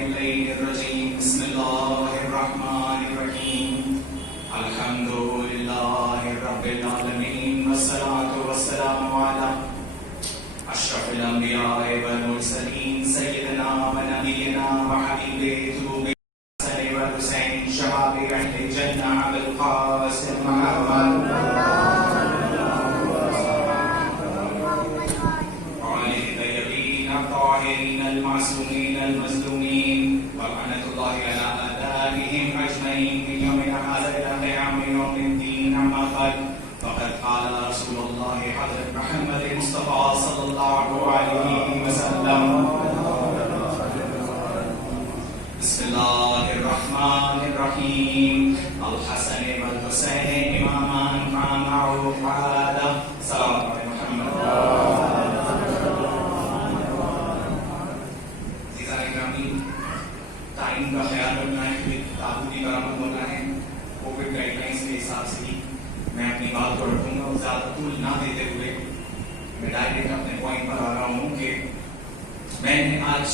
الليل الرجيم بسم الله الرحمن الرحيم الحمد لله رب العالمين والصلاة والسلام على أشرف الأنبياء والمرسلين سيدنا ونبينا وحبيب قلوب الحسن والحسين شباب أهل الجنة أبي القاسم محمد الطاهرين المعصومين المظلومين ولعنة الله على أعدائهم أجمعين من يومنا هذا إلى قيام يوم الدين أما بعد فقد قال رسول الله حضرت محمد المصطفى صلى الله عليه وسلم بسم الله الرحمن الرحيم الحسن والحسين إمامان فمعه حالا صلوات محمد ٹائم کا خیال رکھنا ہے کہ تعبت کی برآمد ہونا ہے کووڈ گائیڈ لائنس کے حساب سے ہی میں اپنی بات کو رکھوں گا اور زیادہ طول نہ دیتے ہوئے میں ڈائریکٹ اپنے پوائنٹ پر آ رہا ہوں کہ میں نے آج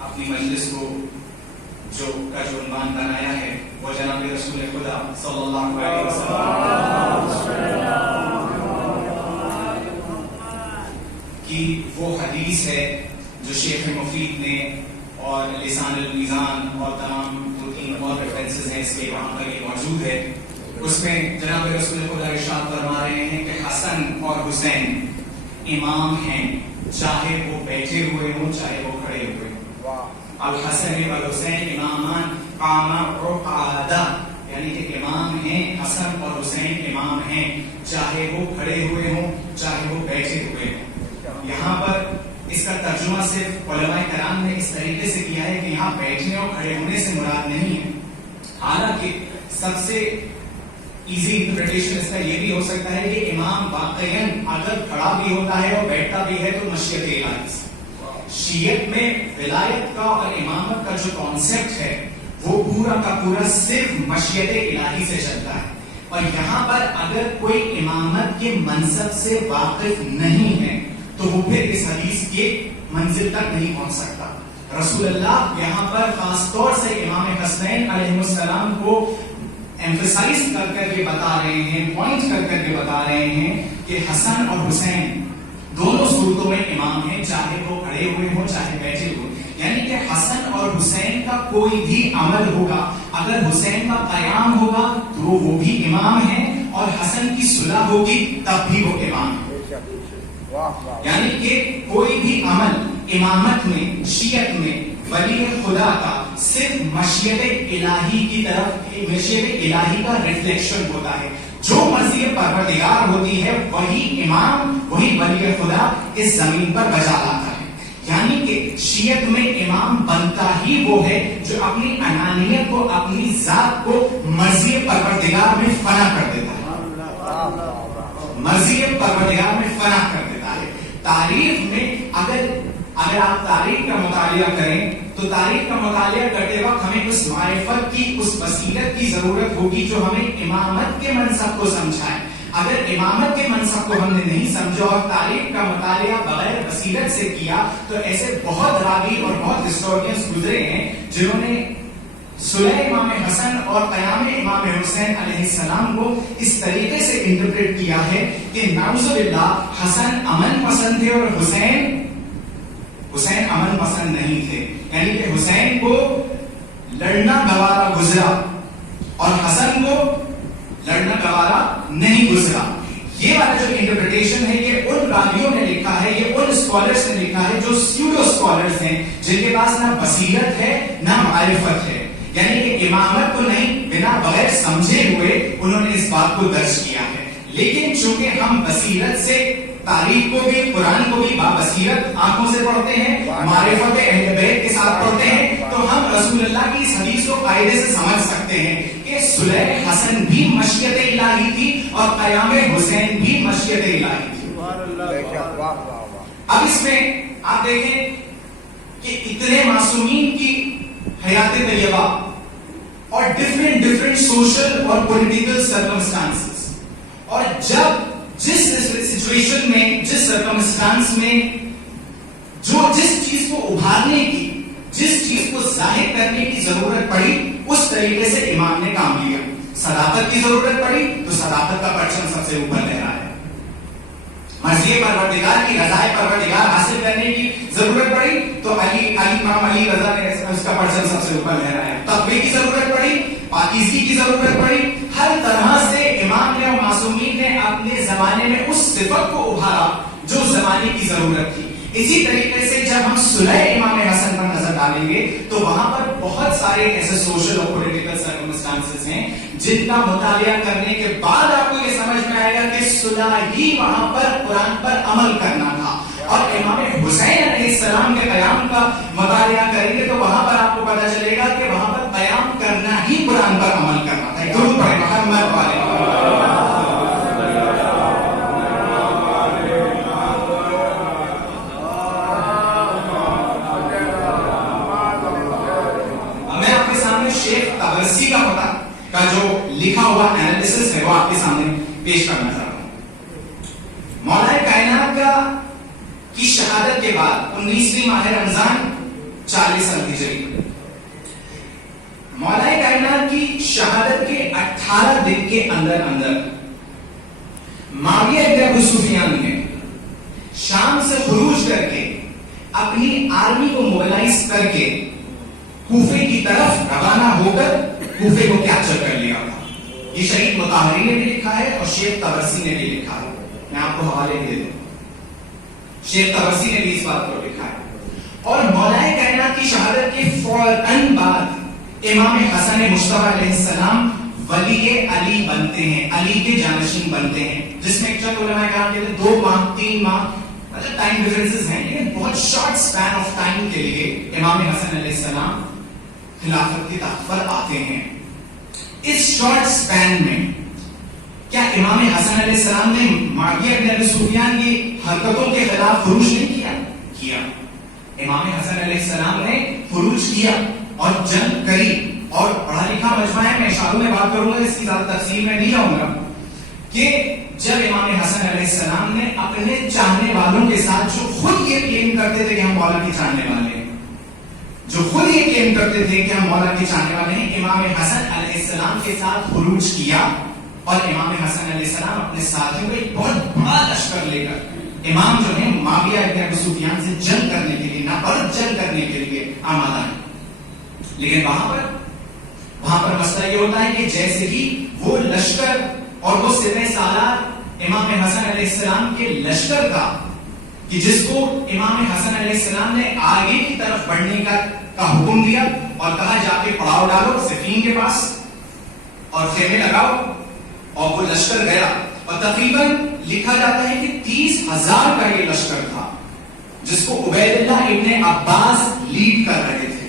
اپنی مجلس کو جو عنوان بنایا ہے وہ جناب رسول خدا صلی اللہ علیہ وسلم کی وہ حدیث ہے جو شیخ مفید نے اور لسان المیزان اور تمام دو تین اور ریفرنسز ہیں اس کے وہاں پر یہ موجود ہے. اس میں جناب رسول خدا ارشاد فرما رہے ہیں کہ حسن اور حسین امام ہیں چاہے وہ بیٹھے ہوئے ہوں چاہے وہ کھڑے ہوئے ہوں. الحسن والحسین امامان قاما وقعدا یعنی کہ امام ہیں حسن اور حسین امام ہیں چاہے وہ کھڑے ہوئے ہوں چاہے وہ بیٹھے ہوئے ہوں. یہاں پر اس کا ترجمہ صرف علماء کرام نے اس طریقے سے کیا ہے کہ یہاں بیٹھنے اور کھڑے ہونے سے مراد نہیں ہے. حالانکہ سب سے ایزی انٹرپریٹیشن اس کا یہ بھی ہو سکتا ہے کہ امام واقعاً اگر کھڑا بھی ہوتا ہے اور بیٹھتا بھی ہے تو مشیت الہی سے. شیعت میں ولایت کا اور امامت کا جو کانسیپٹ ہے وہ پورا کا پورا صرف مشیت الہی سے چلتا ہے. اور یہاں پر اگر کوئی امامت کے منصب سے واقف نہیں ہے تو وہ پھر اس حدیث کے منزل تک نہیں پہنچ سکتا. رسول اللہ یہاں پر خاص طور سے امام حسنین علیہ السلام کو ایمفسائز کر کے بتا رہے ہیں, پوائنٹ کر کے بتا رہے ہیں کہ حسن اور حسین دونوں صورتوں میں امام ہیں چاہے وہ کھڑے ہوئے ہوں چاہے بیٹھے ہوئے. یعنی کہ حسن اور حسین کا کوئی بھی عمل ہوگا اگر حسین کا قیام ہوگا تو وہ بھی امام ہیں اور حسن کی صلح ہوگی تب بھی وہ امام ہے. یعنی کہ کوئی بھی عمل امامت میں شیعت میں ولی خدا کا صرف مشیت الہی کی طرف مشیت الہی کا ریفلیکشن ہوتا ہے. جو مرضی پروردگار ہوتی ہے وہی امام وہی ولی خدا اس زمین پر بجا لاتا ہے. یعنی کہ شیعت میں امام بنتا ہی وہ ہے جو اپنی انانیت کو اپنی ذات کو مرضی پروردگار میں فنا کر دیتا ہے, مرضی پروردگار میں فنا کر دیتا ہے. تاریخ میں اگر آپ تاریخ کا مطالعہ کریں تو تاریخ کا مطالعہ کرتے وقت ہمیں اس معرفت کی اس بصیرت کی ضرورت ہوگی جو ہمیں امامت کے منصب کو سمجھائے. اگر امامت کے منصب کو ہم نے نہیں سمجھا اور تاریخ کا مطالعہ بغیر بصیرت سے کیا تو ایسے بہت راوی اور بہت ہسٹورینز گزرے ہیں جنہوں نے صلح امام حسن اور قیام امام حسین علیہ السلام کو اس طریقے سے انٹرپریٹ کیا ہے کہ نعوذ باللہ حسن امن پسند تھے اور حسین امن پسند نہیں تھے. یعنی کہ حسین کو لڑنا گوارا گزرا اور حسن کو لڑنا گوارا نہیں گزرا. یہ والا جو انٹرپریٹیشن ہے یہ ان راویوں نے لکھا ہے, یہ ان اسکالرز نے لکھا ہے جو سیوڈو اسکالرز ہیں جن کے پاس نہ بصیرت ہے نہ معرفت ہے. یعنی کہ امامت کو نہیں بنا بغیر سمجھے ہوئے انہوں نے اس بات کو درج کیا ہے. لیکن چونکہ ہم بصیرت سے تاریخ کو بھی قرآن کو بھی بابصیرت آنکھوں سے پڑھتے ہیں, معرفت اہل بیت کے ساتھ پڑھتے ہیں, تو ہم رسول اللہ کی اس حدیث کو قاعدے سے سمجھ سکتے ہیں کہ صلح حسن بھی مشیت الہی تھی اور قیام حسین بھی مشیت الہی تھی. اب اس میں آپ دیکھیں کہ اتنے معصومین کی حیات طیبہ اور ڈفرنٹ سوشل اور پولیٹیکل سرکمسٹانسز, اور جب جس سچویشن میں جس سرکمسٹانس میں جو جس چیز کو ابھارنے کی جس چیز کو ظاہر کرنے کی ضرورت پڑی اس طریقے سے امام نے کام لیا. صداقت کی ضرورت پڑی تو صداقت کا پرچم سب سے اوپر لہرایا. مرضی پروردگار کی رضا پروردگار حاصل کرنے کی ضرورت پڑی تو امام علی رضا نے اس کا پرچم سب سے اوپر لہرایا. تقوی کی ضرورت پڑی, پاکیزگی کی ضرورت پڑی, ہر طرح سے امام نے اور معصومین نے اپنے زمانے میں اس صفت کو ابھارا جو زمانے کی ضرورت تھی. اسی طریقے سے جب ہم صلح امام حسن پر نظر ڈالیں گے تو وہاں پر بہت سارے ایسے سوشل اور پولیٹیکل سرکمسٹانسز ہیں جن کا مطالعہ کرنے کے بعد آپ کو یہ سمجھ میں آئے گا کہ صلح ہی وہاں پر قرآن پر عمل کرنا تھا. اور امام حسین علیہ السلام کے قیام کا مطالعہ کریں گے تو وہاں پر آپ کو پتا چلے گا کہ وہاں پر قیام کرنا ہی قرآن پر عمل کرنا تھا. درود پڑھیں محمد والے. شیخ طبرسی کا جو لکھا ہوا انالیسس ہے وہ آپ کے سامنے پیش کرنا چاہتا ہوں. مولا کائنات کی شہادت کے بعد 19ویں ماہ رمضان 40 ہجری, مولا کائنات کی شہادت کے 18 دن کے اندر معاویہ ابن ابو سفیان نے شام سے خروج کر کے اپنی آرمی کو موبلائز کر کے کوفے کی طرف روانہ ہو کر کوفے کو کیپچر کر لیا تھا. یہ شہید مطہری نے بھی لکھا ہے اور شیخ طبرسی نے بھی لکھا ہے. میں آپ کو حوالے دے دوں, شیخ طبرسی نے بھی اس بات کو لکھا ہے. اور مولا کائنات کی شہادت کے فوراً بعد امام حسن مصطفیٰ علیہ السلام ولی علی بنتے ہیں, علی کے جانشین بنتے ہیں, جس میں چند علماء کرام کہتے ہیں 2 ماہ 3 ماہ مطلب ٹائم ڈیفرنسز ہیں, لیکن بہت شارٹ سپین آف ٹائم کے لیے امام حسن علیہ السلام خلافت کی تخت پر آتے ہیں. اس شارٹ سپین میں کیا امام حسن علیہ السلام نے معاویہ بن ابی سفیان کی حرکتوں کے خلاف خروج نہیں کیا؟ امام حسن علیہ السلام نے خروج کیا اور جنگ کری. اور پڑھا لکھا مجمع ہے, میں اشاروں میں بات کروں گا, اس کی زیادہ تفصیل میں نہیں جاؤں گا, کہ جب امام حسن علیہ السلام نے اپنے چاہنے والوں کے ساتھ جو خود یہ کلیم کرتے تھے کہ ہم مولا کے چاہنے والے ہیں, جو خود یہ کلیم کرتے تھے کہ ہم مولا کے چاہنے والے ہیں, امام حسن علیہ السلام کے ساتھ خروج کیا. اور امام حسن علیہ السلام اپنے ساتھیوں کو ایک بہت بڑا لشکر لے کر امام جو ہے معاویہ ابن ابی سفیان سے جنگ کرنے کے لیے, نابرد جنگ کرنے کے لیے آمادہ ہیں. لیکن وہاں پر مسئلہ یہ ہوتا ہے کہ جیسے ہی وہ لشکر اور وہ سپہ سالار امام حسن علیہ السلام کے لشکر کا, کہ جس کو امام حسن علیہ السلام نے آگے کی طرف بڑھنے کا حکم دیا اور کہا جا کے پڑاؤ ڈالو صفین کے پاس اور خیمے لگاؤ, اور وہ لشکر گیا. اور تقریباً لکھا جاتا ہے کہ 30,000 کا یہ لشکر تھا جس کو عبید اللہ ابن عباس لیڈ کر رہے تھے.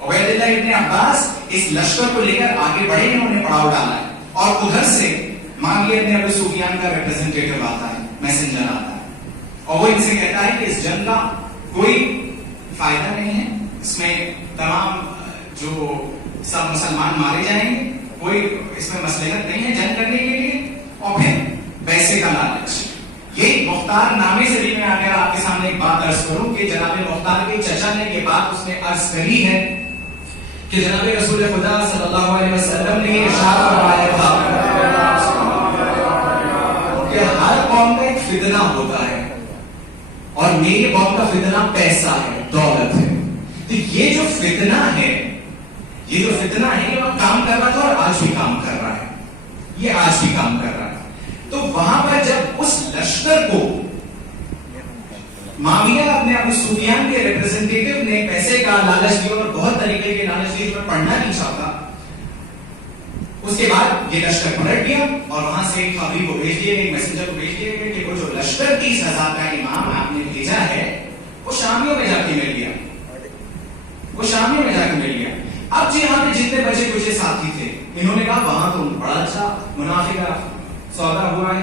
عبید اللہ ابن عباس اس لشکر کو لے کر آگے بڑھے ہیں, انہوں نے پڑاؤ ڈالا ہے. اور ادھر سے معاویہ ابن ابی سفیان کا ریپرزنٹیٹیو آتا ہے, میسنجر آتا ہے, اور وہ ان سے کہتا ہے کہ اس جنگ کا کوئی فائدہ نہیں ہے, اس میں تمام جو سب مسلمان مارے جائیں گے, کوئی اس میں مصلحت نہیں ہے جنگ کرنے کے لیے. اور پھر پیسے کا لالچ. یہ مختار نامے سے بھی میں اگر آپ کے سامنے ایک بات عرض کروں کہ جناب مختار کے چچا نے یہ بات اس میں عرض کری ہے کہ جناب رسول خدا صلی اللہ علیہ وسلم نے ارشاد فرمایا تھا کہ ہر قوم کا ایک فتنہ ہوتا ہے اور میری قوم کا فتنہ پیسہ ہے, دولت ہے. تو یہ جو فتنہ ہے یہ کام کر رہا تھا اور آج بھی کام کر رہا ہے, یہ آج بھی کام کر رہا ہے. تو وہاں پر جب اس لشکر کو معاویہ اپنے ابو سفیان کے ریپرزنٹیٹیو نے پیسے کا لالچ دیا اور بہت طریقے کے لالچ دیے, میں پڑھنا نہیں چاہتا, اس کے بعد یہ لشکر پلٹ گیا اور وہاں سے ایک خبری کو بھیج دیا گیا, ایک میسنجر کو بھیج دیا گیا کہ وہ جو لشکر 30,000 کا امام آپ نے بھیجا ہے وہ شامیوں میں جا کے مل گیا, وہ شامیوں میں جا کے مل گیا. اب جی یہاں پہ جتنے بچے کچھ ساتھی تھے انہوں نے کہا وہاں تو بڑا اچھا منافع کا سودا ہوا ہے,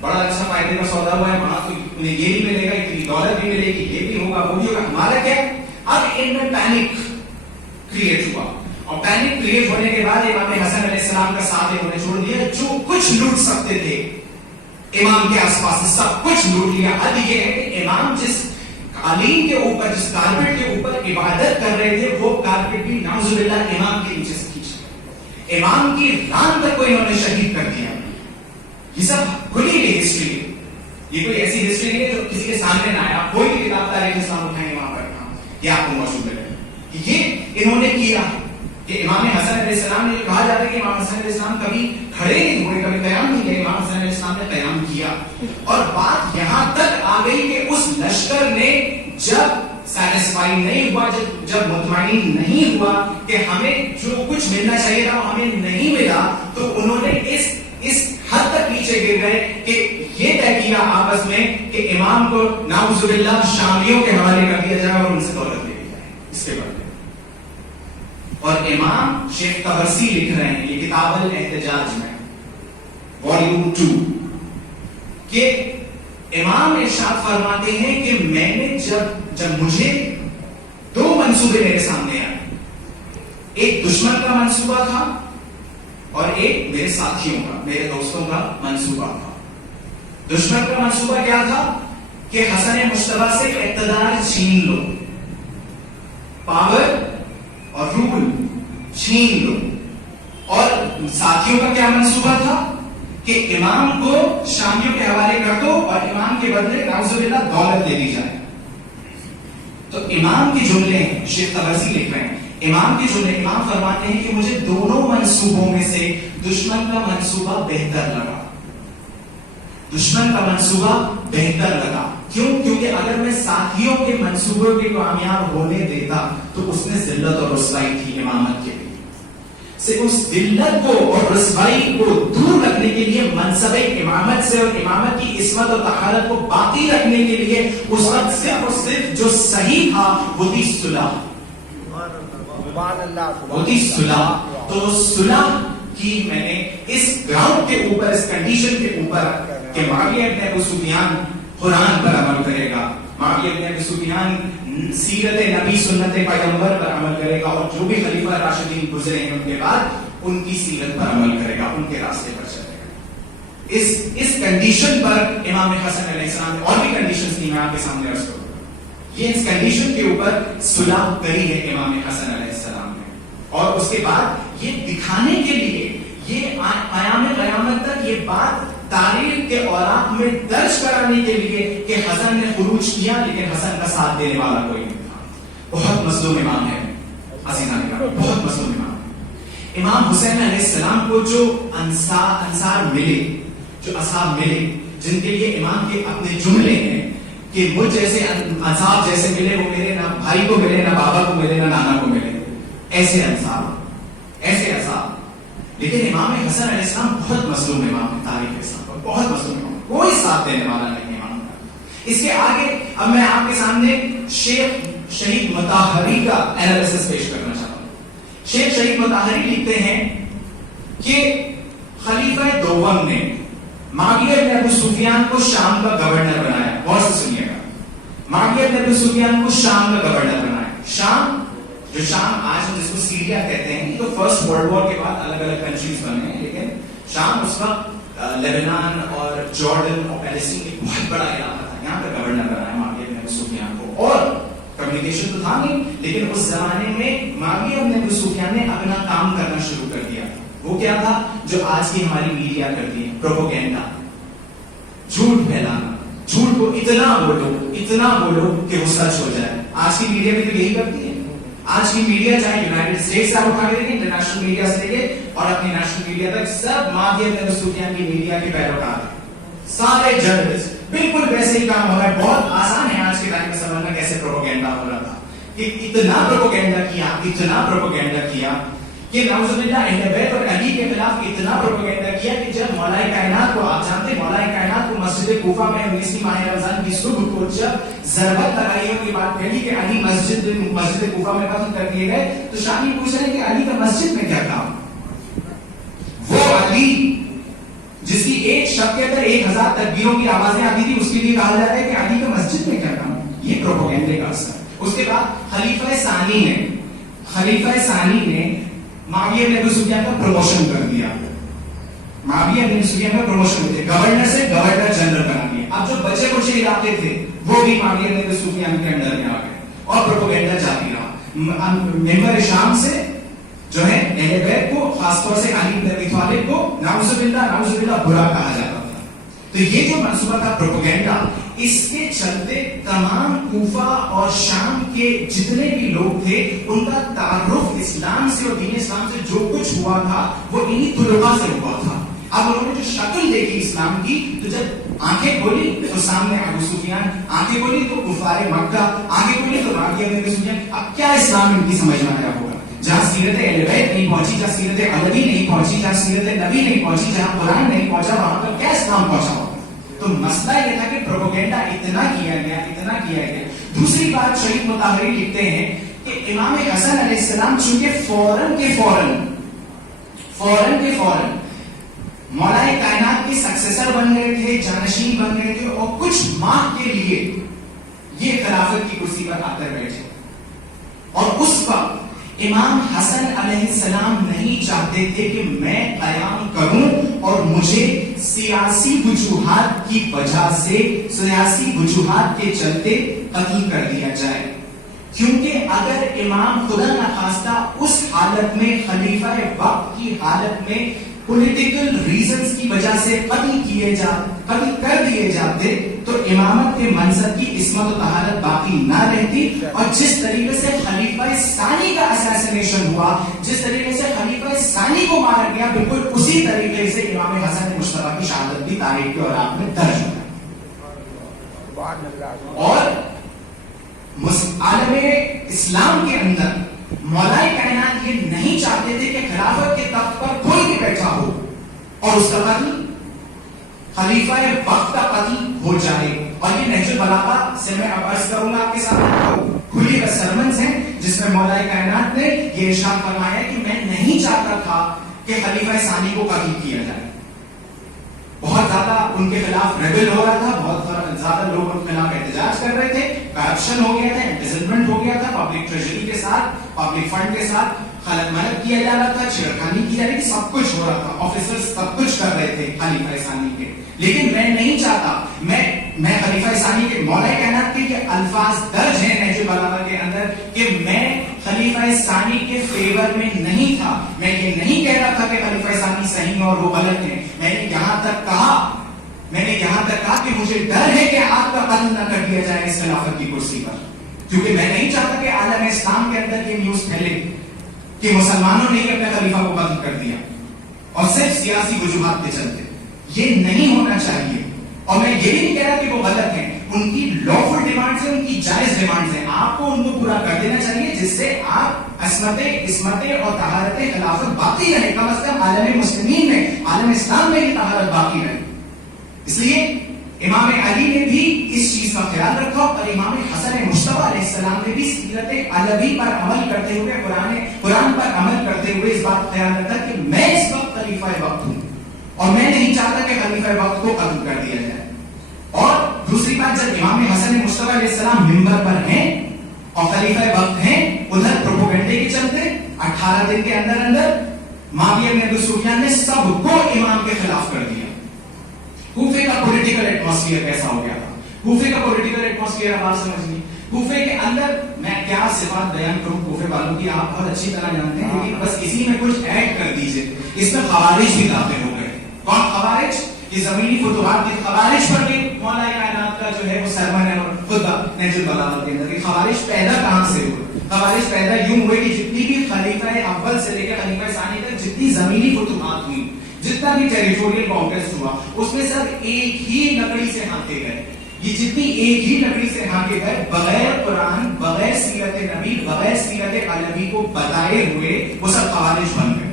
بڑا اچھا فائدے کا سودا ہوا ہے, وہاں تو انہیں یہ بھی ملے گا, اتنی دولت بھی ملے گی, یہ بھی ہوگا وہ بھی ہوگا, ہمارا کیا. اب ان میں پینک کریٹ ہوا, اور پینک کریٹ ہونے کے بعد امام حسن علیہ السلام کا ساتھ انہوں نے چھوڑ دیا, جو کچھ لوٹ سکتے تھے امام کے آس پاس سب کچھ لوٹ لیا. اب یہ ہے کہ امام جس قالین کے اوپر, جس کارپیٹ کے اوپر عبادت کر رہے تھے, وہ کارپیٹ بھی نعوذ باللہ امام کے نیچے سے کھینچ گئے, امام کی ران تک کو انہوں نے شہید کر دیا. یہ سب کھلی ہوئی ہسٹری ہے, یہ کوئی ایسی ہسٹری نہیں ہے جو کسی کے سامنے نہ آیا. کوئی بھی کتاب تاریخ اسلام اٹھائیں وہاں پر یہ آپ کو موجود ہے. یہ انہوں نے کیا کہ امام حسن علیہ السلام نے, کہا جاتا ہے کہ امام حسن علیہ السلام کبھی کھڑے نہیں ہوئے, کبھی قیام نہیں کیا, امام حسن علیہ السلام نے قیام کیا. اور بات یہاں تک آ گئی کہ اس لشکر نے جب سیٹسفائی نہیں ہوا, جب مطمئن نہیں ہوا کہ ہمیں جو کچھ ملنا چاہیے تھا وہ ہمیں نہیں ملا, تو انہوں نے اس حد تک نیچے گر گئے کہ یہ طے کیا آپس میں کہ امام کو نعوذ باللہ شامیوں کے حوالے کر دیا جائے اور ان سے دولت لے لی جائے اس کے بدلے. اور امام شیخ طبرسی لکھ رہے ہیں یہ کتاب الاحتجاج میں والیوم 2 کہ امام ارشاد فرماتے ہیں کہ میں نے جب مجھے دو منصوبے میرے سامنے آئے, ایک دشمن کا منصوبہ تھا اور ایک میرے ساتھیوں کا, میرے دوستوں کا منصوبہ تھا. دشمن کا منصوبہ کیا تھا کہ حسن مجتبی سے اقتدار چھین لو, پاور اور رول چھین لو. اور ساتھیوں کا کیا منصوبہ تھا کہ امام کو شامیوں کے حوالے کر دو اور امام کے بدلے نعوذ باللہ دولت دے دی جائے. تو امام کے جملے ہیں, شیخ طبرسی لکھ رہے ہیں امام کے جملے, امام فرماتے ہیں کہ مجھے دونوں منصوبوں میں سے دشمن کا منصوبہ بہتر لگا. دشمن کا منصوبہ بہتر لگا کیوں؟ کیونکہ اگر میں ساتھیوں کے منصوبوں کے کامیاب ہونے دیتا تو اس میں ذلت اور رسوائی تھی امامت کے لیے. سے اس ذلت کو اور رسوائی کو دور رکھنے کے لیے منصب امامت سے اور امامت کی عصمت اور طہارت کو باقی رکھنے کے لیے اس وقت صرف اور صرف جو صحیح تھا وہ تھی صلح. وہ تھی صلح. تو صلح کی میں نے اس گراؤنڈ کے اوپر, اس کنڈیشن کے اوپر کہ معاویہ ابن ابو سفیان قرآن پر عمل کرے گا, معاویہ ابن ابو سفیان سیرت نبی سنت پیغمبر پر عمل کرے گا, اور جو بھی خلیفہ راشدین گزرے ہیں ان کے بعد ان کی سیرت پر عمل کرے گا, ان کے راستے پر چلے گا. اس کنڈیشن پر امام حسن علیہ السلام نے, اور بھی کنڈیشنز تھی میں آپ کے سامنے عرض کروں گا, یہ اس کنڈیشن کے اوپر صلح کری ہے امام حسن علیہ السلام نے. اور اس کے بعد یہ دکھانے کے لیے, یہ قیام قیامت تک یہ بات تاریخ کے اوراق میں درج کرانے کے لیے کہ حسن نے خروج کیا لیکن حسن کا ساتھ دینے والا کوئی نہیں تھا. بہت مظلوم امام ہے عزیزان کرام, بہت مظلوم امام ہے. امام حسین علیہ السلام کو جو انصار ملے, جو اصحاب ملے, جن کے لیے امام کے اپنے جملے ہیں کہ مجھ جیسے اصحاب جیسے ملے وہ میرے نہ بھائی کو ملے, نہ بابا کو ملے, نہ نانا کو ملے, ایسے انصار, ایسے اصحاب. لیکن امام حسن علیہ السلام بہت مظلوم امام ہے تاریخ اسلام پر, بہت مظلوم امام, کوئی ساتھ دینے والا نہیں امام کا. اس کے آگے اب میں آپ کے سامنے شیخ شہید مطہری کا انالیسس پیش کرنا چاہتا ہوں. شیخ شہید مطہری لکھتے ہیں کہ خلیفہ دوم نے معاویہ بن ابو سفیان کو شام کا گورنر بنایا. غور سے سنیے گا, معاویہ بن ابو سفیان کو شام کا گورنر بنایا. شام, جو شام آج ہم جس کو سیریا کہتے ہیں, تو فرسٹ ورلڈ وار کے بعد الگ الگ کنٹریز بنے ہیں, لیکن شام اس وقت لیبنان اور جارڈن اور پیلسٹین ایک بہت بڑا علاقہ تھا. یہاں پر گورنر بنایا معاویہ بن ابو سفیان کو. اور کمیونیکیشن تو تھا نہیں, لیکن اس زمانے میں معاویہ بن ابو سفیان نے اپنا کام کرنا شروع کر دیا. وہ کیا تھا جو آج کی ہماری میڈیا کرتی ہے, پروپیگنڈا, جھوٹ پھیلانا. جھوٹ کو اتنا بولو کہ وہ سچ ہو جائے. آج کی میڈیا بھی تو یہی کرتی ہے. آج کی میڈیا چاہے یونائٹڈ اسٹیٹس سے اٹھا کے دیکھیں, انٹرنیشنل میڈیا سے لے کے اور اپنی نیشنل میڈیا تک, سب معاویہ بن ابو سفیان کی میڈیا کے پیروکار ہیں. سارے جرنلسٹ بالکل ویسے ہی کام ہو رہا ہے. بہت آسان ہے آج کے ٹائم میں سمجھنا کیسے پروپیگنڈا ہو رہا تھا. کہ اتنا پروپیگنڈا کیا کہ نعوذ باللہ اہل بیت اور علی کے خلاف اتنا پروپیگنڈا کیا کہ جب مولا کائنات کو, آپ جانتے مولا کائنات کو مسجد کوفہ میں 19ویں ماہ رمضان کی صبح کو جب ضربت لگائی اور یہ بات پھیلی کہ علی مسجد کوفہ میں قتل کر دیے گئے, تو شامی پوچھ رہے ہیں کہ علی کا مسجد میں کیا کام؟ وہ علی جس کی ایک شب کے اندر 1000 تکبیروں کی آوازیں آتی تھی, اس کے لیے کہا جاتا ہے کہ علی کا مسجد میں کیا کام؟ یہ پروپیگنڈے کا اثر. اس کے بعد خلیفہ ثانی نے معاویہ بن ابو سفیان کا پروموشن کر دیا. معاویہ بن سفیان کا پروموشن کر دیا, گورنر سے گورنر جنرل بنا دیا. اب جو بچے کچھ علاقے تھے وہ بھی معاویہ بن سفیان کے انڈر میں آ گئے اور پروپیگنڈا جاری رہا. منبر شام سے جو ہے اہل بیت کو, خاص طور سے علی بن ابی طالب کو نعوذ باللہ برا کہا جاتا تھا. تو یہ جو منصوبہ تھا پروپیگنڈا, اس کے چلتے تمام کوفہ اور شام کے جتنے بھی لوگ تھے ان کا تعارف اسلام سے اور دین اسلام سے جو کچھ ہوا تھا وہ انہی طلباء سے ہوا تھا. اب انہوں نے جو شکل دیکھی اسلام کی, تو جب آنکھیں کھولی تو سامنے ابو سفیان, آنکھیں کھولی تو کفار مکہ, آنکھیں کھولی تو معاویہ بن ابی سفیان. اب کیا اسلام ان کی سمجھ میں آیا ہوگا؟ جہاں سیرت اہل بیت نہیں پہنچی, جہاں سیرت علوی نہیں پہنچی, جہاں سیرت نبی نہیں پہنچی, جہاں قرآن نہیں پہنچا, وہاں پر کیا اسلام پہنچا ہوگا؟ تو مسئلہ یہ تھا کہ پروپیگنڈا اتنا کیا گیا. دوسری بات شریف مطہری لکھتے ہیں کہ امام حسن علیہ السلام چونکہ فوراً کے فوراً مولا کائنات کے سکسیسر بن گئے تھے, جانشین بن گئے تھے, اور کچھ ماہ کے لیے یہ خلافت کی کرسی پر آ کر بیٹھے. اور اس وقت امام حسن علیہ السلام نہیں چاہتے تھے کہ میں قیام کروں اور مجھے سیاسی وجوہات کی وجہ سے, سیاسی وجوہات کے چلتے قتل کر دیا جائے. کیونکہ اگر امام خدا نخواستہ اس حالت میں, خلیفہ وقت کی حالت میں پولیٹیکل ریزنز کی وجہ سے قتل کر دیے جاتے تو امامت کے منصب کی عصمت و طہارت باقی نہ رہتی. اور جس طریقے سے خلیفہ ثانی کا اساسینیشن ہوا, جس طریقے سے خلیفہ ثانی کو مارا گیا, بالکل اسی طریقے سے امام حسن مصطفیٰ کی شہادت بھی تاریخ کے اوراق میں درج ہوئی. اور عالم اسلام کے اندر مولا کائنات یہ نہیں چاہتے تھے کہ خلافت کے تخت پر کوئی بھی بیٹھا ہو اور اس کا قتل, خلیفہ وقت کا قتل ہو جائے. اور یہ نہج البلاغہ سے میں اب عرض کروں گا آپ کے سامنے, کھلی سرمنز ہیں جس میں مولا کائنات نے یہ ارشاد فرمایا کہ میں نہیں چاہتا تھا کہ خلیفہ ثانی کو قتل کیا جائے. بہت زیادہ ان کے خلاف ریبل ہو رہا تھا, بہت زیادہ لوگ ان کے خلاف احتجاج کر رہے تھے, کرپشن ہو گیا تھا, امپریزنمنٹ ہو گیا تھا, پبلک ٹریجری کے ساتھ, پبلک فنڈ کے ساتھ خلق ملک کیا جا رہا تھا, چھیڑخانی کی جا رہی تھی, سب کچھ ہو رہا تھا, آفیسر سب کچھ کر رہے تھے خلیفہ ثانی کے. لیکن میں نہیں چاہتا, میں خلیفہ ثانی کے مولا کائنات کے یہ الفاظ درج ہیں نہج البلاغہ کے اندر کہ میں خلیفہ ثانی کے فیور میں نہیں تھا. میں یہ نہیں کہہ رہا تھا کہ خلیفہ ثانی صحیح اور وہ غلط ہیں. میں نے یہاں تک کہا کہ مجھے ڈر ہے کہ آپ کا قتل نہ کر دیا جائے اس خلافت کی کرسی پر, کیونکہ میں نہیں چاہتا کہ عالم اسلام کے اندر یہ نیوز پھیلے کہ مسلمانوں نے اپنے خلیفہ کو قتل کر دیا اور صرف سیاسی وجوہات کے چلتے. یہ نہیں ہونا چاہیے. اور میں یہ بھی نہیں کہہ رہا کہ وہ غلط ہیں, ان کی لافل ڈیمانڈز ہیں, ان کی جائز ڈیمانڈز ہیں, آپ کو ان کو پورا کر دینا چاہیے جس سے آپ عصمت اور طہارت خلافت باقی رہے. کم از کم عالم مسلمین میں, عالم اسلام میں یہ طہارت باقی رہے. اس لیے امام علی نے بھی اس چیز کا خیال رکھا اور امام حسن مصطفیٰ علیہ السلام نے بھی سیرت علوی پر عمل کرتے ہوئے, قرآن پر عمل کرتے ہوئے اس بات کا خیال رکھا کہ میں اس وقت خلیفہ وقت ہوں اور میں نہیں چاہتا کہ خلیفہ وقت کو قتل کر دیا جائے. اور دوسری بات, جب امام حسن مصطفیٰ علیہ السلام منبر پر ہیں اور خلیفہ وقت ہیں, ادھر پروپیگنڈے کے چلتے 18 دن کے اندر معاویہ بن ابی سفیان نے سب کو امام کے خلاف کر دیا. کوفے کا پولیٹیکل ایٹماسفیئر کیسا ہو گیا تھا؟ کوفے کا پولیٹیکل ایٹماسفیئر آپ سمجھیے. کوفے کے اندر میں کیا صفات بیان کروں کوفے والوں کی, آپ بہت اچھی طرح جانتے ہیں, لیکن بس اسی میں کچھ ایڈ کر دیجئے. اس میں خوارج بھی داخل ہو گئے. کون خوارج؟ یہ زمینی فتوحات کے خوارج پر بھی مولا کائنات کا جو ہے وہ سرمن ہے, اور خود نہج البلاغہ کے اندر خوارج پیدا کہاں سے ہوئے؟ خوارج پیدا یوں ہوئے کہ جتنی بھی خلیفہ اول سے لے کر خلیفہ ثانی تک جتنی زمینی فتوحات ہوئی, جتنا بھی ٹیریٹوریل کانکویسٹ ہوا, اس میں سب ایک ہی لکڑی سے ہانکے گئے. یہ جتنی ایک ہی لکڑی سے ہانکے گئے, بغیر قرآن, بغیر سیرت نبی, بغیر سیرت علوی کو بتائے ہوئے, وہ سب خوارج بن گئے.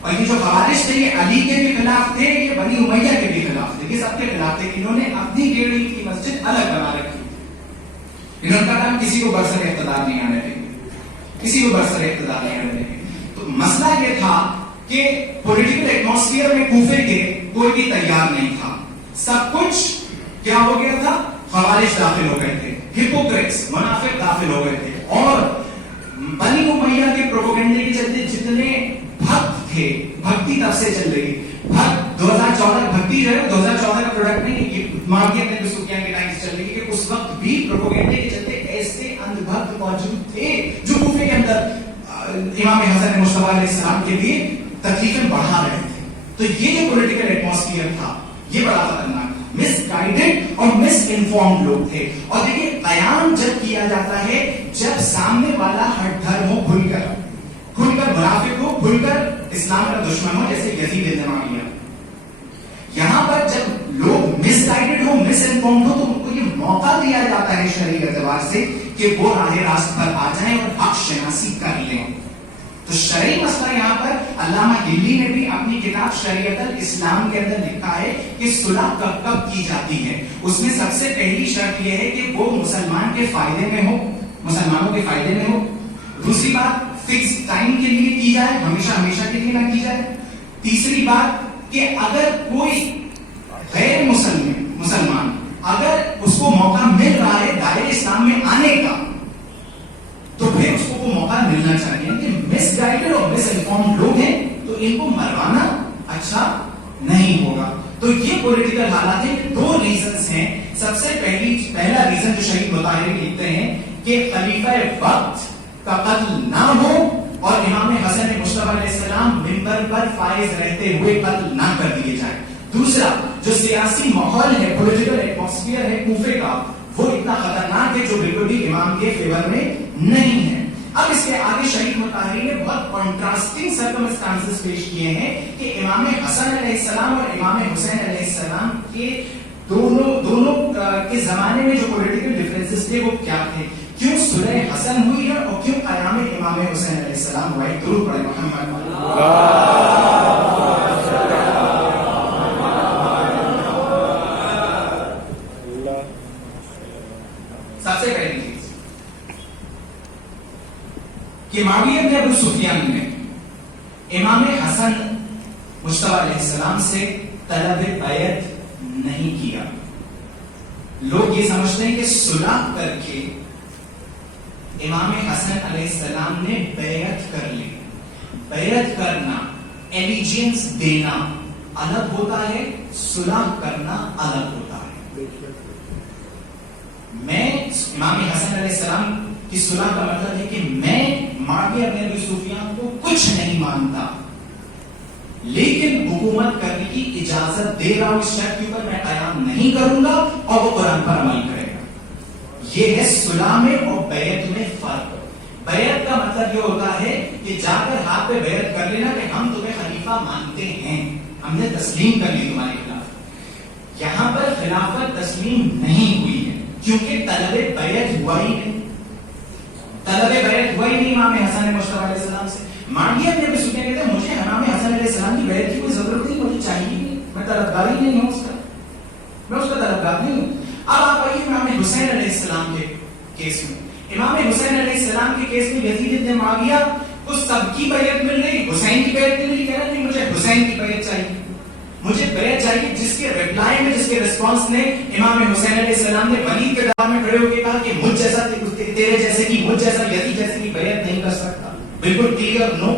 اور یہ جو خوارج تھے یہ علی کے بھی خلاف تھے, یہ بنی امیہ کے بھی خلاف تھے, یہ سب کے خلاف تھے. انہوں نے اپنی ڈیڑھ کی مسجد الگ بنا رکھی. انہوں نے کہا کسی کو برسر اقتدار نہیں آنے دیں گے, کسی کو برسر اقتدار نہیں آنے دیں گے. تو مسئلہ یہ تھا کہ پولیٹیکل ایٹماسفیئر میں کوفے کے کوئی بھی تیار نہیں تھا. سب کچھ کیا ہو گیا تھا؟ خوارج داخل ہو گئے تھے, ہپوکریٹس, منافق داخل ہو گئے تھے. اور بنی امیہ کے پروپیگنڈے کے چلتے جتنے بھکت تھے, بھکتی تب سے چل رہی. 2014 بھکتی جو ہے 2014 کا پروڈکٹ نہیں, یہ معاویہ بن ابی سفیان کے ٹائم سے چل رہی ہے کہ اس وقت بھی امام حسن مصطفیٰ علیہ السلام کے لیے تکلیفیں بڑھا رہے تھے. تو یہ جو پولیٹیکل ایٹماسفیئر تھا یہ بڑا خطرناک تھا. مس گائیڈڈ اور مس انفارمڈ لوگ تھے. اور دیکھیے قیام جب کیا جاتا ہے جب سامنے والا ہٹ دھرم ہو، کھل کر منافق ہو، کھل کر اسلام کا دشمن ہو، جیسے یزید بن معاویہ. یہاں پر جب لوگ مس گائیڈڈ ہو، مس انفارمڈ ہو، تو ان کو یہ موقع دیا جاتا ہے شرعی اعتبار سے کہ وہ راہ راست پر آ جائیں اور حق شناسی کر لیں. تو شرعی مسئلہ یہاں پر علامہ ہلی نے بھی اپنی کتاب شریعت الاسلام کے اندر لکھا ہے کہ صلح کب کی جاتی ہے. اس میں سب سے پہلی شرط یہ ہے کہ وہ مسلمان کے فائدے میں ہو، مسلمانوں کے فائدے میں ہو. دوسری بات فکس ٹائم کے لیے کی جائے، ہمیشہ کے لیے نہ کی جائے. تیسری بات کہ اگر کوئی غیر مسلمان اگر اس کو موقع مل رہا ہے دائرے اسلام میں آنے کا تو پھر اس کو وہ موقع ملنا چاہیے. کہ مس گائیڈڈ اور مس انفارمڈ لوگ ہیں تو ان کو مروانا اچھا نہیں ہوگا. تو یہ پولیٹیکل حالات ہیں. دو ریزنز ہیں. سب سے پہلا ریزن جو شہید مطہری لکھتے ہیں کہ خلیفہ وقت کا قتل نہ ہو اور امام حسن مصطفیٰ علیہ السلام منبر پر فائز رہتے ہوئے قتل نہ کر دیے جائیں. دوسرا جو سیاسی ماحول ہے، پولیٹیکل ایٹماسفیئر ہے کوفے کا، وہ اتنا خطرناک ہے جو بالکل بھی امام کے فیور میں نہیں ہے. اب اس کے آگے شہید مطہری نے بہت کنٹراسٹنگ سرکمسٹانسز پیش کیے ہیں کہ امام حسن علیہ السلام اور امام حسین علیہ السلام کے دونوں کے زمانے میں جو پولیٹیکل ڈفرینسز تھے وہ کیا تھے، کیوں صلح حسن ہوئی ہے اور کیوں قیام امام حسین علیہ السلام ہوا ہے. درود پڑھیں محمد. سب سے پہلی چیز کہ معاویہ بن ابو سفیان نے امام حسن مصطفیٰ علیہ السلام سے طلب بیعت نہیں کیا. لوگ یہ سمجھتے ہیں کہ صلح کر کے امام حسن علیہ السلام نے بیعت کر لی. بیعت کرنا، ایلیجنس دینا الگ ہوتا ہے، صلح کرنا الگ ہوتا ہے. میں امام حسن علیہ السلام کی صلح کا مطلب ہے کہ میں معاویہ بن ابی سفیان کو کچھ نہیں مانتا لیکن حکومت کرنے کی اجازت دے رہا ہوں، اس شرط کے اوپر میں قیام نہیں کروں گا اور وہ قرآن پر عمل کرے گا. یہ ہے صلح میں اور بیعت میں فرق. بیعت کا مطلب یہ ہوتا ہے کہ جا کر ہاتھ پہ بیعت کر لینا کہ ہم تمہیں خلیفہ مانتے ہیں، ہم نے تسلیم کر لی تمہارے خلاف. یہاں پر خلافت تسلیم نہیں ہوئی ہے کیونکہ طلب بیعت ہوا ہی نہیں. طلب بیعت ہوا ہی نہیں امام حسن مصطفیٰ علیہ السلام سے. معاویہ بن ابی سفیان کہتے ہیں مجھے امام حسن علیہ السلام کی بیعت کی کوئی ضرورت نہیں، مجھے چاہیے نہیں، میں طلبگار ہی نہیں ہوں اس کا، میں اس کا طلبگار نہیں ہوں. اب آپ آئیے امام حسین علیہ السلام کے کیس میں. امام حسین علیہ السلام کے کیس میں یزید بن معاویہ کو سب کی بیعت مل رہی، حسین کی بیعت مل رہی. کہہ رہے نہیں مجھے حسین کی بیعت چاہیے، مجھے بیعت چاہیے. جس کے ریپلائی میں، جس کے ریسپانس نے امام حسین علیہ السلام نے ولید کے دور میں کھڑے ہو کے کہا کہ مجھ جیسا تیرے جیسے کی، مجھ جیسا یزید جیسے کی بیعت نہیں کر سکتا. بالکل کلیئر نو،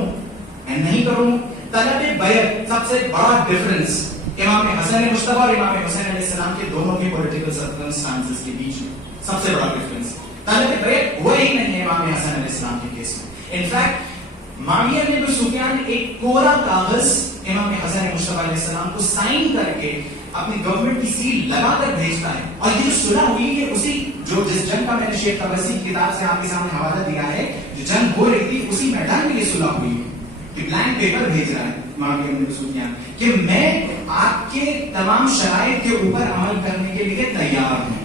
میں نہیں کروں. طلب بیعت سب سے بڑا ڈفرنس امام حسن مصطفیٰ اور امام حسین علیہ السلام کے دونوں کے پولیٹیکل سرکمسٹانسز کے بیچ میں سب سے بڑا ڈفرنس. طلب بیعت ہوا ہی نہیں ہے امام حسن علیہ السلام کے کیس میں. انفیکٹ معاویہ بن ابی سفیان ایک کوڑا کاغذ امام حسن مصطفیٰ علیہ السلام کو سائن کر کے اپنی گورنمنٹ کی سیل لگا کر بھیجتا ہے. اور یہ جو صلح ہوئی ہے اسی جس جنگ کا میں نے شیخ طبرسی کی کتاب سے آپ کے سامنے حوالہ دیا ہے، جو جنگ ہو رہی تھی اسی میدان میں یہ صلح ہوئی ہے. کہ بلینک پیپر بھیج رہا ہے معاویہ بن ابی سفیان کہ میں آپ کے تمام شرائط کے اوپر عمل کرنے کے لیے تیار ہوں.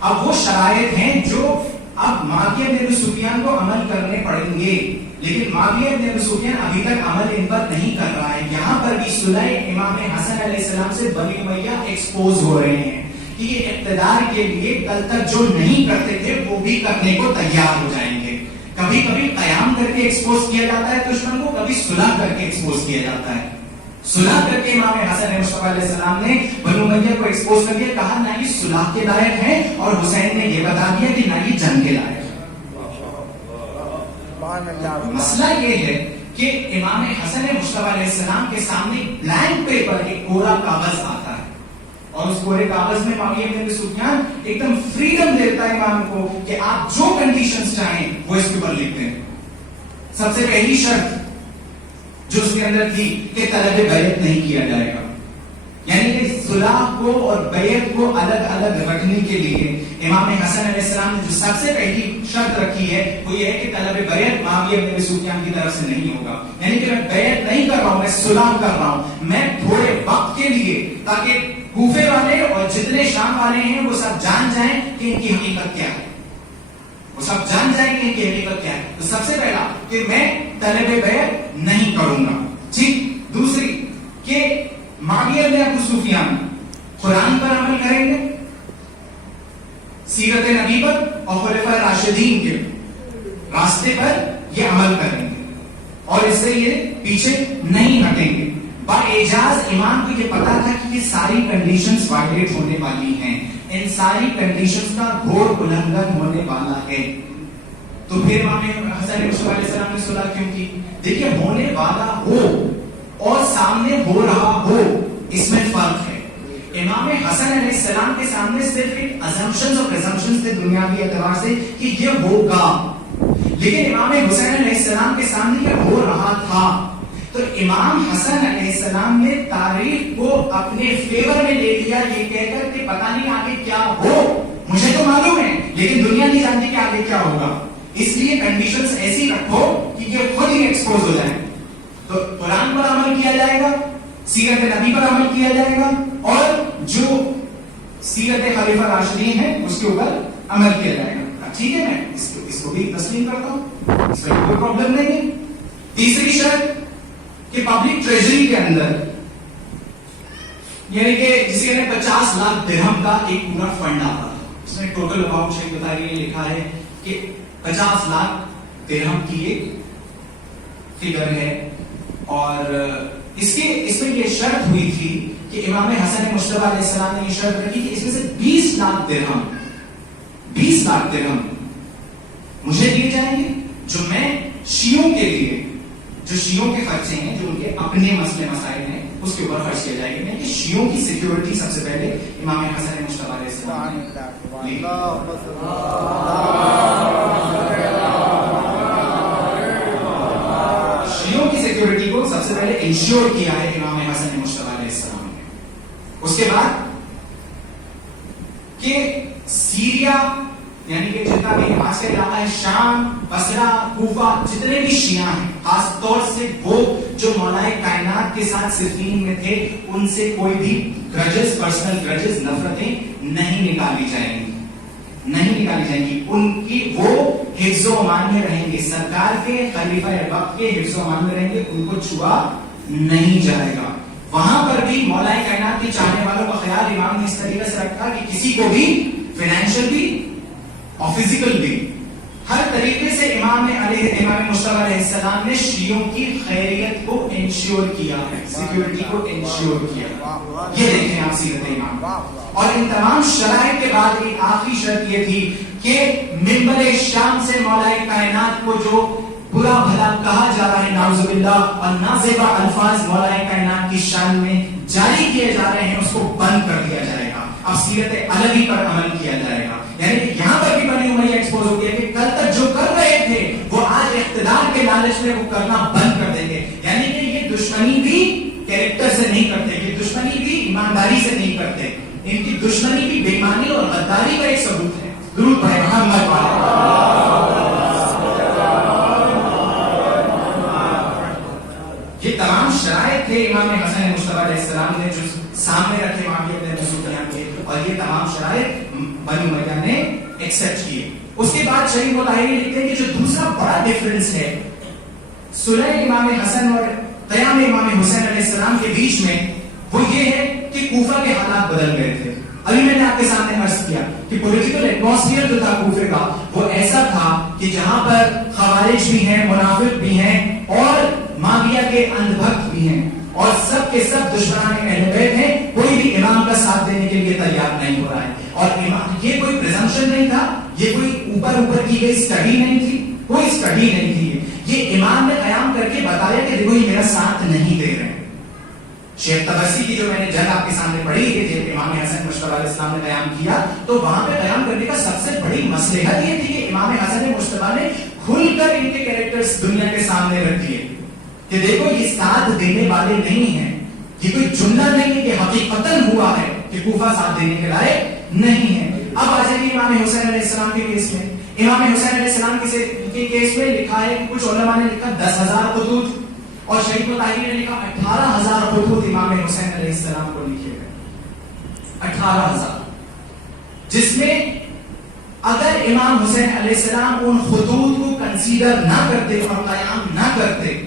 اب وہ شرائط ہیں جو اب معاویہ بن ابی سفیان کو عمل کرنے پڑیں گے، لیکن معاویہ بن ابی سفیان ابھی تک عمل ان پر نہیں کر رہا ہے. یہاں پر بھی صلح امام حسن علیہ السلام سے بنی امیہ ایکسپوز ہو رہے ہیں کہ یہ اقتدار کے لیے کل تک جو نہیں کرتے تھے وہ بھی کرنے کو تیار ہو جائیں گے. کبھی کبھی قیام کر کے ایکسپوز کیا جاتا ہے دشمن کو، کبھی صلح کر کے ایکسپوز کیا جاتا ہے. صلح کر کے امام حسن مصطفیٰ علیہ السلام نے بنو امیہ کو ایکسپوز کر دیا، کہا نہ یہ صلح کے لائق ہے، اور حسین نے یہ بتا دیا کہ نہ یہ جنگ کے لائق ہے. مسئلہ یہ ہے کہ امام حسن مصطفیٰ علیہ السلام کے سامنے بلینک پیپر، ایک کوڑا کاغذ آتا ہے، اور اس پورے کاغذ میں معاویہ بن ابی سفیان ایک دم فریڈم دیتا ہے امام کو کہ آپ جو کنڈیشنز چاہیں وہ اس کے اوپر لکھ دیں. سب سے پہلی شرط جو اس کے اندر تھی کہ طلب بیعت نہیں کیا جائے گا. یعنی کہ صلح کو اور بیعت کو الگ الگ رکھنے کے لیے امام حسن علیہ السلام نے جو سب سے پہلی شرط رکھی ہے وہ یہ ہے کہ طلب بیعت معاویہ بن ابی سفیان کی طرف سے نہیں ہوگا. یعنی کہ میں بیعت نہیں کر رہا ہوں, میں صلح کر رہا ہوں, میں تھوڑے وقت کے لیے, تاکہ کوفے والے اور جتنے شام والے ہیں وہ سب جان جائیں کہ ان کی حقیقت کیا ہے, وہ سب جان جائیں کہ ان کی حقیقت کیا ہے. تو سب سے پہلا کہ میں طلب بیعت نہیں کروں گا. ٹھیک. دوسری کہ معاویہ بن ابی سفیان قرآن پر عمل کریں گے, سیرت نبی پر اور خلفائے راشدین کے راستے پر یہ عمل کریں گے اور اس سے یہ پیچھے نہیں ہٹیں گے. باعجاز امام کو یہ پتا تھا کہ یہ ساری کنڈیشنز وائلیٹ ہونے والی ہیں, ان ساری کنڈیشنز کا گھور النگھن ہونے والا ہے. تو پھر امام حسن علیہ السلام نے صلح کیوں کی؟ دیکھیے, ہونے والا ہو اور سامنے ہو رہا ہو, اس میں فرق ہے. امام حسن علیہ السلام کے سامنے صرف ایک assumptions اور presumptions تھے دنیاوی اعتبار سے کہ یہ ہوگا, لیکن امام حسین علیہ السلام کے سامنے یہ ہو رہا تھا. تو امام حسن علیہ السلام نے تاریخ کو اپنے فیور میں لے لیا, یہ کہہ کر کہ پتہ نہیں آگے کیا ہو, مجھے تو معلوم ہے لیکن دنیا نہیں جانتی کہ آگے کیا ہوگا, اس لیے کنڈیشنز ایسی رکھو کہ یہ خود ہی ایکسپوز ہو جائیں. تو قرآن پر عمل کیا جائے گا, سیرت نبی پر عمل کیا جائے گا, اور جو سیرت خلیفہ راشدین ہے اس کے اوپر عمل کیا جائے گا. ٹھیک ہے, میں اس کو بھی تسلیم کرتا ہوں, اس میں کوئی پرابلم نہیں ہے. تیسری شرط کہ پبلک ٹریجری کے اندر, یعنی کہ جسے کہتے ہیں 50 لاکھ درہم کا ایک پورا فنڈ آتا ہے, اس میں ٹوٹل اماؤنٹ شیخ بتا رہی ہے, لکھا ہے کہ 50 لاکھ درہم کی ایک فگر ہے. اور اس میں یہ شرط ہوئی تھی کہ امام حسن مصطفیٰ علیہ السلام نے یہ شرط رکھی کہ اس میں سے 20 لاکھ درہم مجھے دیے جائیں گے, جو میں شیعوں کے لیے, جو شیعوں کے خرچے ہیں, جو ان کے اپنے مسئلے مسائل ہیں, اس کے اوپر خرچ کیا جائے گا. کہ شیعوں کی سیکیورٹی سب سے پہلے امام حسن مصطفیٰ علیہ السلام شیعوں کی سیکیورٹی کو سب سے پہلے انشور کیا ہے امام حسن مصطفیٰ علیہ السلام نے. اس کے بعد کہ سیریا, یعنی کہ جتنا بھی آج کا علاقہ ہے, شام, بصرہ, کوفہ, جتنے بھی شیعہ ہیں, خاص طور سے وہ جو مولا کائنات کے ساتھ صفین میں تھے, ان سے کوئی بھی گرجز, پرسنل گرجز, نفرتیں نہیں نکالی جائیں گی. ان کی وہ حفظ و امان میں رہیں گے, سرکار کے خلیفہ وقت کے حفظ و امان میں رہیں گے, ان کو چھوا نہیں جائے گا. وہاں پر بھی مولا کائنات کے چاہنے والوں کا خیال امام نے اس طریقے سے رکھا کہ کسی کو بھی فائنینشیل بھی اور فزیکل بھی ہر طریقے سے امام مصطفیٰ علیہ السلام نے شیعوں کی خیریت کو انشور کیا ہے, سیکیورٹی کو انشور کیا. یہ دیکھیں آپ سیرت امام. اور ان تمام شرائط کے بعد ایک آخری شرط یہ تھی کہ منبر شام سے مولا کائنات کو جو برا بھلا کہا جا رہا ہے, نعوذ باللہ, اور نازیبہ الفاظ مولا کائنات کی شان میں جاری کیے جا رہے ہیں, اس کو بند کر دیا جائے گا. اب سیرت علوی پر عمل کیا جائے گا. یعنی یہاں پر بھی بنی امیہ ایکسپوز ہو گیا کہ کل تک جو کر رہے تھے وہ آج اقتدار کے لالچ میں وہ کرنا بند کر دیں گے. یعنی کہ یہ دشمنی بھی کیریکٹر سے نہیں کرتے, یہ دشمنی بھی ایمانداری سے نہیں کرتے, ان کی دشمنی بھی بے ایمانی اور غداری کا ایک ثبوت ہے. درود بھائی محمد یہ تمام شرائط تھے امام حسن مصطفیٰ علیہ السلام نے جو سامنے رکھے معاویہ بن ابی سفیان کے, اور یہ تمام شرائط بنو امیہ نے ایکسپٹ کیے. اس کے بعد شریف الطاہری لکھتے ہیں کہ جو دوسرا بڑا ڈیفرنس ہے صلح امام حسن اور قیام امام حسین علیہ السلام کے بیچ میں, وہ یہ ہے کہ کوفہ کے حالات بدل گئے تھے. ابھی میں نے آپ کے سامنے عرض کیا کہ پولیٹیکل ایٹماسفیئر جو تھا کوفے کا وہ ایسا تھا کہ جہاں پر خوارج بھی ہیں, منافق بھی ہیں, اور معاویہ کے اندھ بھکت بھی ہیں, اور سب کے سب دشمنان اہل بیت ہیں. کوئی بھی امام کا ساتھ دینے کے لیے تیار نہیں ہو رہا ہے. اور یہ کوئی پریزمپشن نہیں تھا, یہ کوئی اوپر کی گئی اسٹڈی نہیں تھی, کوئی اسٹڈی نہیں تھی. یہ امام نے قیام کر کے بتایا کہ دیکھو یہ میرا ساتھ نہیں دے رہے. شیخ طبرسی کی جو میں نے جنگ آپ کے سامنے پڑھی کہ جب امام حسن مجتبی علیہ السلام نے قیام کیا تو وہاں پہ قیام کرنے کا سب سے بڑی مصلحت یہ تھی کہ امام حسن مجتبی نے کھل کر ان کے کیریکٹرز دنیا کے سامنے رکھ دیے کہ دیکھو یہ ساتھ دینے والے نہیں ہیں, یہ کوئی جملہ نہیں ہے کہ حقیقتاً ہوا ہے کہ کوفہ ساتھ دینے کے لائق نہیں ہے. اب آ جائیے امام حسین علیہ السلام کے کیس میں. امام حسین علیہ السلام کے کیس میں لکھا ہے کہ کچھ علماء نے لکھا 10,000 خطوط اور شہید مطہری نے لکھا 18,000 خطوط امام حسین علیہ السلام کو لکھے گئے. 18,000, جس میں اگر امام حسین علیہ السلام ان خطوط کو کنسیڈر نہ کرتے اور قیام نہ کرتے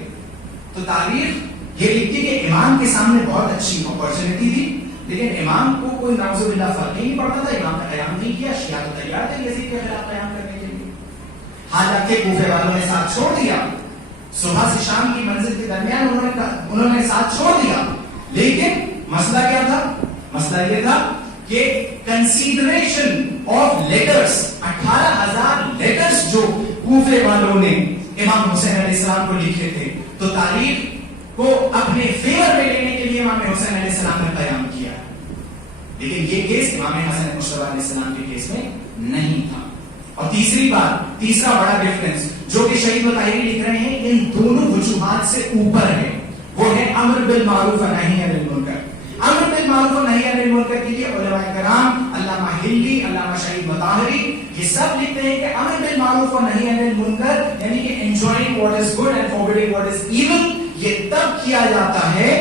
تو تاریخ یہ لکھتی کہ امام کے سامنے بہت اچھی اپرچونٹی تھی, لیکن امام کو کوئی نعوذ باللہ فرق نہیں پڑتا تھا, امام نے قیام نہیں کیا. شیعہ تو تیار تھے یزید کے خلاف قیام کرنے کے لیے, حالانکہ کوفے والوں نے ساتھ چھوڑ دیا. صبح سے شام کی منزل کے درمیان انہوں نے ساتھ چھوڑ دیا. لیکن مسئلہ کیا تھا؟ مسئلہ یہ تھا کہ کنسیڈریشن آف لیٹرز, 18,000 لیٹرز جو کوفے والوں نے امام حسین علیہ السلام کو لکھے تھے, تو تاریخ کو اپنے فیور میں لینے کے لیے امام حسین علیہ السلام نے قیام کیا. لیکن یہ کیس امام حسن مجتبی علیہ السلام کے کیس میں نہیں تھا. اور تیسری بات, تیسرا بڑا ڈفرنس جو کہ شہید مطہری لکھ رہے ہیں ان دونوں وجوہات سے اوپر ہے, وہ ہے امر بالمعروف و نہی عن المنکر. امر بالمعروف و نہی عن المنکر کے لیے علماء کرام, علامہ ہندی, علامہ شہید مطہری, یہ سب لکھتے ہیں کہ امر بالمعروف و نہی عن المنکر یعنی کہ enjoining what is good and forbidding what is evil, یہ تب کیا جاتا ہے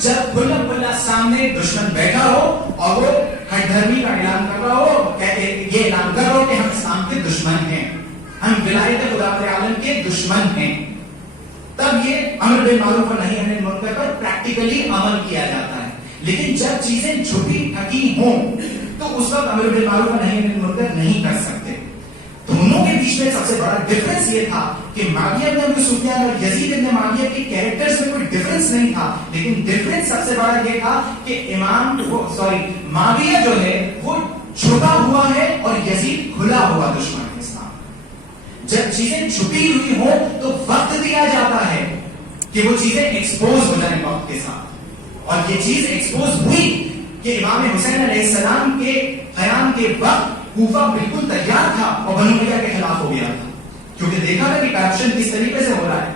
جب کھلا کھلا سامنے دشمن بیٹھا ہو اور وہ ہٹ دھرمی کا اعلان کر رہا ہو, یہ اعلان کر رہا ہو کہ ہم اسلام کے دشمن ہیں, ہم ولایت خدا عالم کے دشمن ہیں. تب یہ امر بالمعروف و نہی عن المنکر پر پریکٹیکلی عمل کیا جاتا ہے. لیکن جب چیزیں چھپی ٹھکی ہوں تو اس وقت امر بالمعروف و نہی عن المنکر نہیں کر سکتے. دونوں کے بیچ میں سب سے بڑا ڈفرنس یہ تھا کہ معاویہ بن ابی سفیان اور یزید بن معاویہ کے کیریکٹرز میں کوئی ڈفرنس نہیں تھا, لیکن ڈفرنس سب سے بڑا یہ تھا کہ معاویہ جو ہے وہ چھپا ہوا ہے اور یزید کھلا ہوا دشمن ہے اسلام. جب چیزیں چھپی ہوئی ہوں تو وقت دیا جاتا ہے کہ وہ چیزیں ایکسپوز ہو جائیں وقت کے ساتھ, اور یہ چیز ایکسپوز ہوئی کہ امام حسین علیہ السلام کے قیام کے وقت کوفہ بالکل تیار تھا اور بنو امیہ کے خلاف ہو گیا تھا, کیونکہ دیکھا تھا کہ کرپشن کس طریقے سے ہو رہا ہے,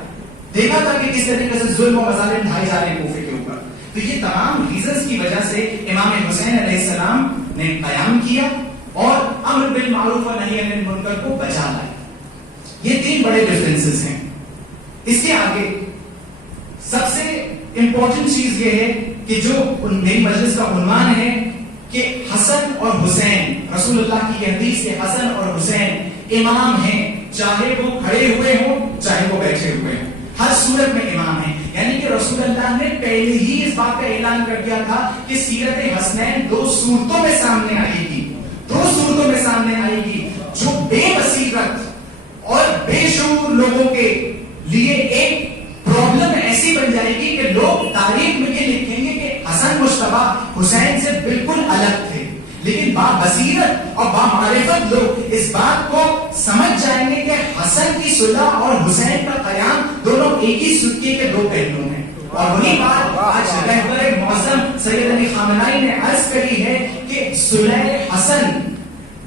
دیکھا تھا کہ کس طریقے سے ظلم و مظالم ڈھائے جا رہے ہیں کوفے کے اوپر. تو یہ تمام ریزنز کی وجہ سے امام حسین علیہ السلام نے قیام کیا اور امر بالمعروف و نہی عن المنکر کو بچا لایا. یہ تین بڑے ڈفرینسز ہیں. اس کے آگے سب سے امپورٹنٹ چیز یہ ہے کہ جو میری مجلس کا عنوان ہے کہ حسن اور حسین, رسول اللہ کی یہ حدیث کہ حسن اور حسین امام ہیں, چاہے وہ کھڑے ہوئے ہوں چاہے وہ بیٹھے ہوئے ہوں, ہر صورت میں امام ہیں. یعنی کہ رسول اللہ نے پہلے ہی اس بات کا اعلان کر دیا تھا کہ سیرت حسنین دو صورتوں میں سامنے آئے گی, دو صورتوں میں سامنے آئے گی جو بے بصیرت اور بے شعور لوگوں کے لیے ایک پرابلم ایسی بن جائے گی کہ لوگ تاریخ میں یہ لکھیں گے کہ حسن مجتبی حسین سے بالکل الگ تھے. لیکن با بصیرت اور با معرفت لوگ اس بات کو سمجھ جائیں گے کہ حسن کی صلح اور حسین کا قیام دونوں ایک ہی سکے کے دو پہلو ہیں. اور وہی بات آج رہبر معظم سید علی خامنہئی نے عرض کری ہے کہ صلح حسن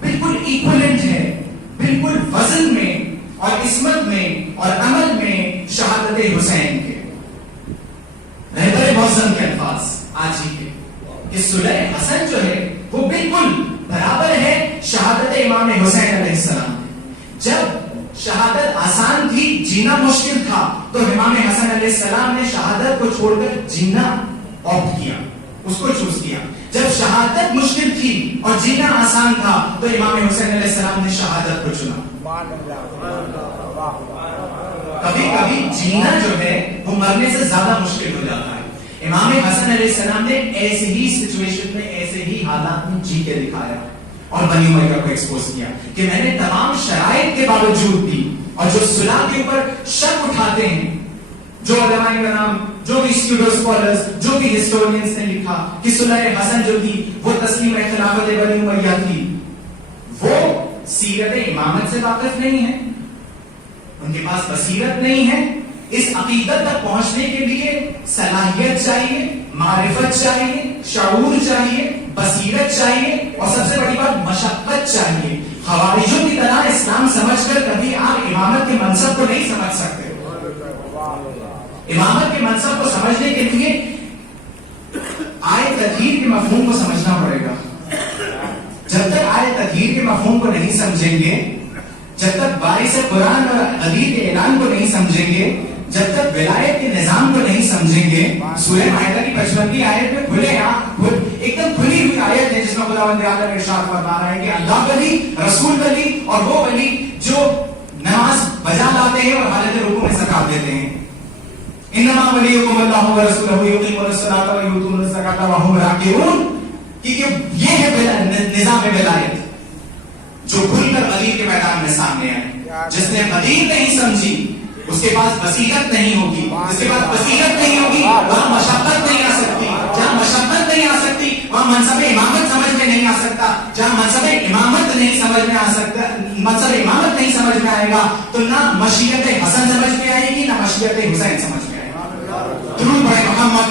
بالکل ایکولنٹ ہے, بالکل وزن میں اور عصمت میں اور عمل میں شہادت حسین کے. رہبر معظم کے الفاظ آج ہی کے کہ صلح حسن جو ہے وہ بالکل برابر ہے شہادت امام حسین علیہ السلام. جب شہادت آسان تھی, جینا مشکل تھا, تو امام حسن علیہ السلام نے شہادت کو چھوڑ کر جینا آپٹ کیا, اس کو چوز کیا. جب شہادت مشکل تھی اور جینا آسان تھا تو امام حسین علیہ السلام نے شہادت کو چنا. کبھی کبھی جینا جو ہے وہ مرنے سے زیادہ مشکل ہو جاتا ہے. امام حسن علیہ السلام نے ایسے ہی سچویشن میں, ایسے ہی حالات میں جی کے دکھایا اور بنی امیہ کو ایکسپوز کیا کہ میں نے تمام شرائط کے باوجود بھی, اور جو صلح کے اوپر شک اٹھاتے ہیں, جو علماء کرام, جو بھی سیڈو اسکالرز, جو بھی ہسٹورینز نے لکھا کہ صلح حسن جو تھی وہ تسلیم خلافت بنی امیہ تھی, وہ سیرت امامت سے واقف نہیں ہے, ان کے پاس بصیرت نہیں ہے, اس عقیدت تک پہنچنے کے لیے صلاحیت چاہیے، معرفت چاہیے، شعور چاہیے، بصیرت چاہیے، اور سب سے بڑی بات مشقت چاہیے. خوارجوں کی طرح اسلام سمجھ کر کبھی آپ امامت کے منصب کو نہیں سمجھ سکتے. امامت کے منصب کو سمجھنے کے لیے آئے تطہیر کے مفہوم کو سمجھنا پڑے گا. جب تک آئے تطہیر کے مفہوم کو نہیں سمجھیں گے، جب تک باعث قرآن اور حدیث کے اعلان کو نہیں سمجھیں گے، جب تک ولایت کے نظام کو نہیں سمجھیں گے. سورہ مائدہ کی 55ویں آیت میں کھلے ایک دم کھلی ہوئی آیت ہے جس میں خداوند عالم ارشاد فرما رہا ہے کہ اللہ ولی، رسول ولی اور وہ ولی جو نماز بجا لاتے ہیں اور حالت رکوع میں زکات دیتے ہیں. انما ولیکم اللہ ورسولہ یقیمون الصلاۃ ویؤتون الزکاۃ وہم راکعون. کہ یہ ہے نظام ولایت جو کھل کر غدیر کے میدان میں سامنے آئے. جس نے غدیر نہیں سمجھی اس کے پاس بصیرت نہیں ہوگی. جس کے پاس بصیرت نہیں ہوگی وہاں مشقت نہیں آ سکتی. جہاں مشقت نہیں آ سکتی وہاں منصب امامت سمجھ میں نہیں آ سکتا. جہاں منصب امامت نہیں سمجھ میں آ سکتا، منصب امامت نہیں سمجھ میں آئے گا تو نہ مشیت حسن سمجھ میں آئے گی، نہ مشیت حسین سمجھ میں آئے گا. درود پڑھیں محمد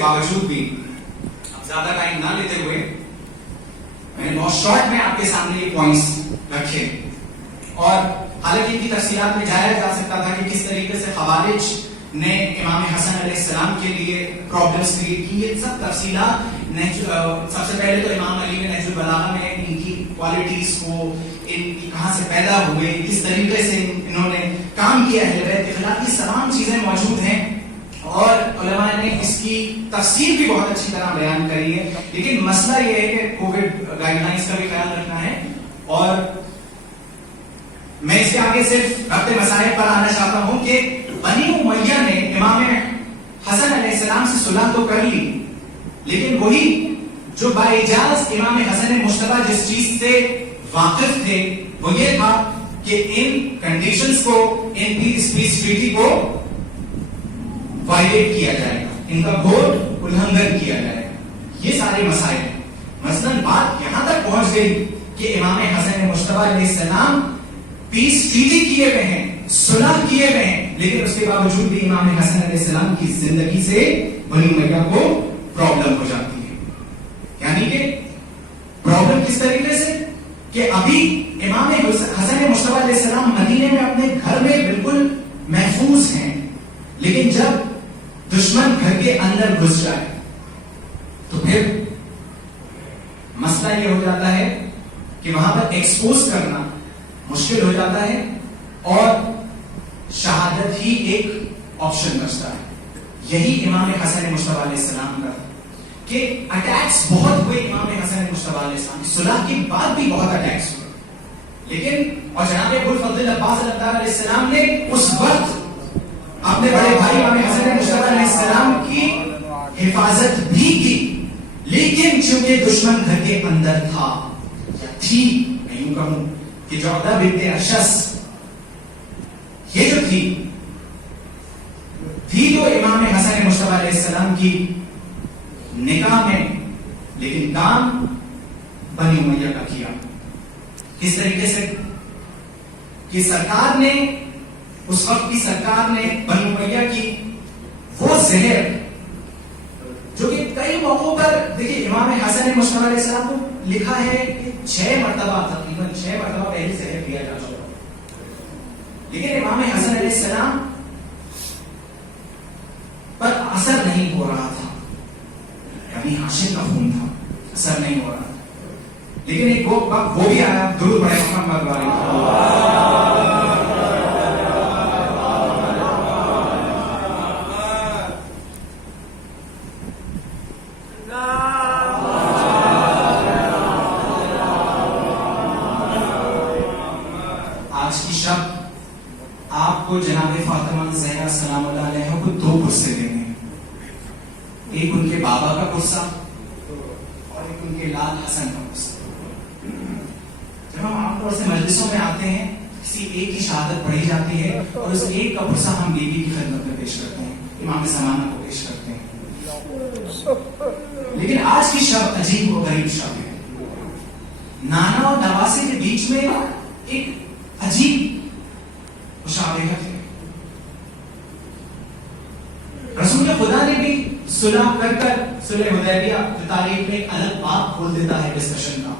باوجود بھی اب زیادہ ٹائم نہ لیتے ہوئے میں نے بہت شارٹ میں آپ کے سامنے یہ پوائنٹس رکھے. اور حالانکہ ان کی تفصیلات میں جایا جا سکتا تھا کہ کس طریقے سے خوارج نے امام حسن علیہ السلام کے لیے پرابلمس کریٹ کی. یہ سب تفصیلات سب سے پہلے تو امام علی نے نہج البلاغہ میں ان کی کوالٹیز کو، ان کی کہاں سے پیدا ہوئے، کس طریقے سے انہوں نے کام کیا ہے بیت کے خلاف، یہ تمام چیزیں موجود ہیں. اور علماء نے اس کی تفسیر بھی بہت اچھی طرح بیان کری ہے. لیکن مسئلہ یہ ہے کہ کووڈ گائیڈ لائنز کا بھی خیال رکھنا ہے. اور میں اس کے آگے صرف ربط مسائل پر آنا چاہتا ہوں کہ بنی امیہ نے امام حسن علیہ السلام سے صلح تو کر لی، لیکن وہی جو بااجاز امام حسن مجتبی جس چیز سے واقف تھے وہ یہ تھا کہ ان کنڈیشنز کو، ان پیس ٹریٹی کو وائلیٹ کیا جائے گا، ان کا گھور الہنگن کیا جائے گا. یہ سارے مسائل ہیں. مثلاً بات یہاں تک پہنچ گئی کہ امام حسن مجتبی علیہ السلام پیس ٹریٹی کیے ہوئے ہیں، صلح کیے ہوئے ہیں، لیکن اس کے باوجود بھی امام حسن علیہ السلام کی زندگی سے بنی امیہ کو پرابلم ہو جاتی ہے. یعنی کہ پرابلم کس طریقے سے کہ ابھی امام حسن مجتبی علیہ السلام مدینے میں اپنے گھر میں بالکل محفوظ ہیں، لیکن جب دشمن گھر کے اندر گھس جائے تو پھر مسئلہ یہ ہو جاتا ہے کہ وہاں پر ایکسپوز کرنا مشکل ہو جاتا ہے اور شہادت ہی ایک آپشن بچتا ہے. یہی امام حسن مجتبی علیہ السلام کا کہ اٹیکس بہت ہوئے امام حسن مجتبی علیہ السلام کی صلح کے بعد بھی بہت اٹیکس ہوئے، لیکن اور جناب ابوالفضل عباس علیہ السلام نے اس وقت اپنے بڑے بھائی امام حسن مجتبی علیہ السلام کی حفاظت بھی کی. لیکن چونکہ دشمن گھر کے اندر تھا یا تھی، میں یوں کہوں کہ جعدہ بنت اشس یہ جو تھی تو امام حسن مجتبی علیہ السلام کی نکاح میں، لیکن کام بنی امیہ کا کیا. کس طریقے سے کہ سرکار نے، اس وقت کی سرکار نے بنی امیہ کی وہ زہر جو کہ کئی موقعوں پر دیکھیے امام حسن مجتبی علیہ السلام کو لکھا ہے کہ 6 مرتبہ تقریباً 6 مرتبہ پہلے زہر دیا جا چکا، لیکن امام حسن علیہ السلام پر اثر نہیں ہو رہا تھا. یعنی ہاشم کا خون تھا، اثر نہیں ہو رہا تھا. لیکن ایک وہ بھی آیا، درود پڑھیں محمد علیہ. کو جناب فاطمہ زہرا سلام اللہ علیہ کو 2 پرسے دینے ہیں. ایک ان کے بابا کا پرسہ اور ایک ان کے لال حسن کا پرسہ. جب ہم عام طور سے مجلسوں میں آتے ہیں کسی ایک کی شہادت پڑھی جاتی ہے اور اس ایک کا پرسہ ہم بی بی کی خدمت میں پیش کرتے ہیں، امام زمانہ کو پیش کرتے ہیں. لیکن آج کی شب عجیب و غریب شب ہے. نانا اور نواسے کے بیچ میں ایک عجیب مشابہت ہے. رسول خدا نے بھی صلح کر کر صلح حدیبیہ کی تاریخ میں ایک الگ باب کھول دیتا ہے ڈسکشن کا.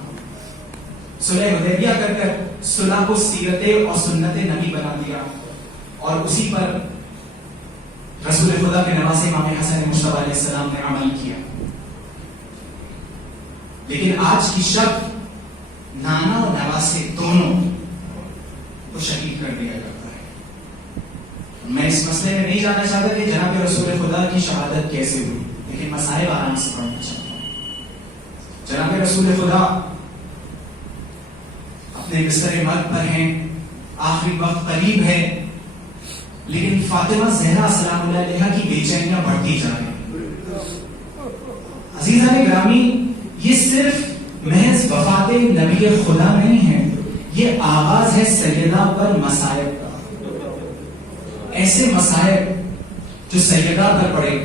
صلح حدیبیہ کر کر صلح کو سیرت اور سنت نبی بنا دیا اور اسی پر رسول خدا کے نواسے امام حسن مصطفیٰ علیہ السلام نے عمل کیا. لیکن آج کی شب نانا اور نواسے دونوں کو شہید کر دیا جاتا ہے. میں اس مسئلے میں نہیں جانا چاہتا کہ جناب رسول خدا کی شہادت کیسے ہوئی, لیکن مسائل آرام سے پڑھنا چاہتا ہوں. جناب رسول خدا اپنے بستر مرگ پر ہیں, آخری وقت قریب ہے, لیکن فاطمہ زہرا سلام اللہ علیہا کی بے چینیاں بڑھتی جا رہی ہیں. عزیزان گرامی, یہ صرف محض وفات نبی خدا نہیں ہے, یہ آغاز ہے سیدہ پر مصائب کا. ایسے مصائب جو سیدہ پر پڑے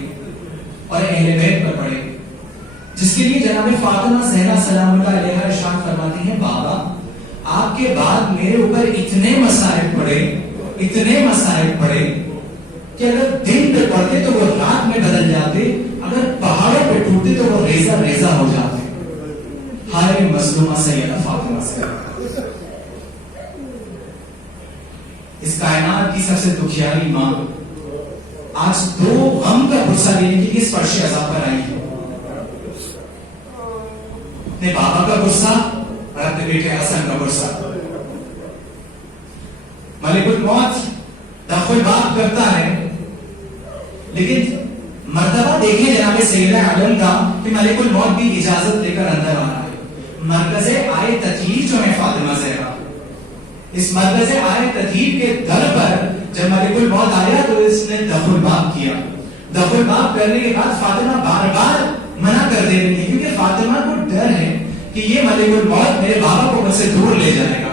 اور اہل بیت پر پڑے, جس کے لیے جناب فاطمہ زہرا سلام اللہ علیہا ارشاد فرماتی ہیں, بابا آپ کے بعد میرے اوپر اتنے مصائب پڑے کہ اگر دن پہ پڑتے تو وہ رات میں بدل جاتے, اگر پہاڑوں پہ ٹوٹتے تو وہ ریزہ ریزہ ہو جاتے. ہائے مظلومہ سیدہ فاطمہ زہرا, اس کائنات کی سب سے دکھیاری ماں آج دو غم کا غصہ لینے کے لیے اس فرش عذاب پر آئی ہے. اپنے بابا کا غصہ اور اپنے بیٹے حسن کا غصہ. ملک الموت داخل بات کرتا ہے, لیکن مرتبہ دیکھیں جناب سیدہ عالم کا کہ ملک الموت بھی اجازت لے کر اندر آ رہا ہے. مرکز آئے تطہیر جو ہے فاطمہ زہرا, اس مرکز آئے تطہیر کے در پر جب ملک الموت آیا تو اس نے دخل باب کیا. دخل باب کرنے کے بعد فاطمہ بار بار منع کر دے رہی ہے, کیونکہ فاطمہ کو ڈر ہے کہ یہ ملک الموت میرے بابا کو مجھ سے دور لے جائے گا.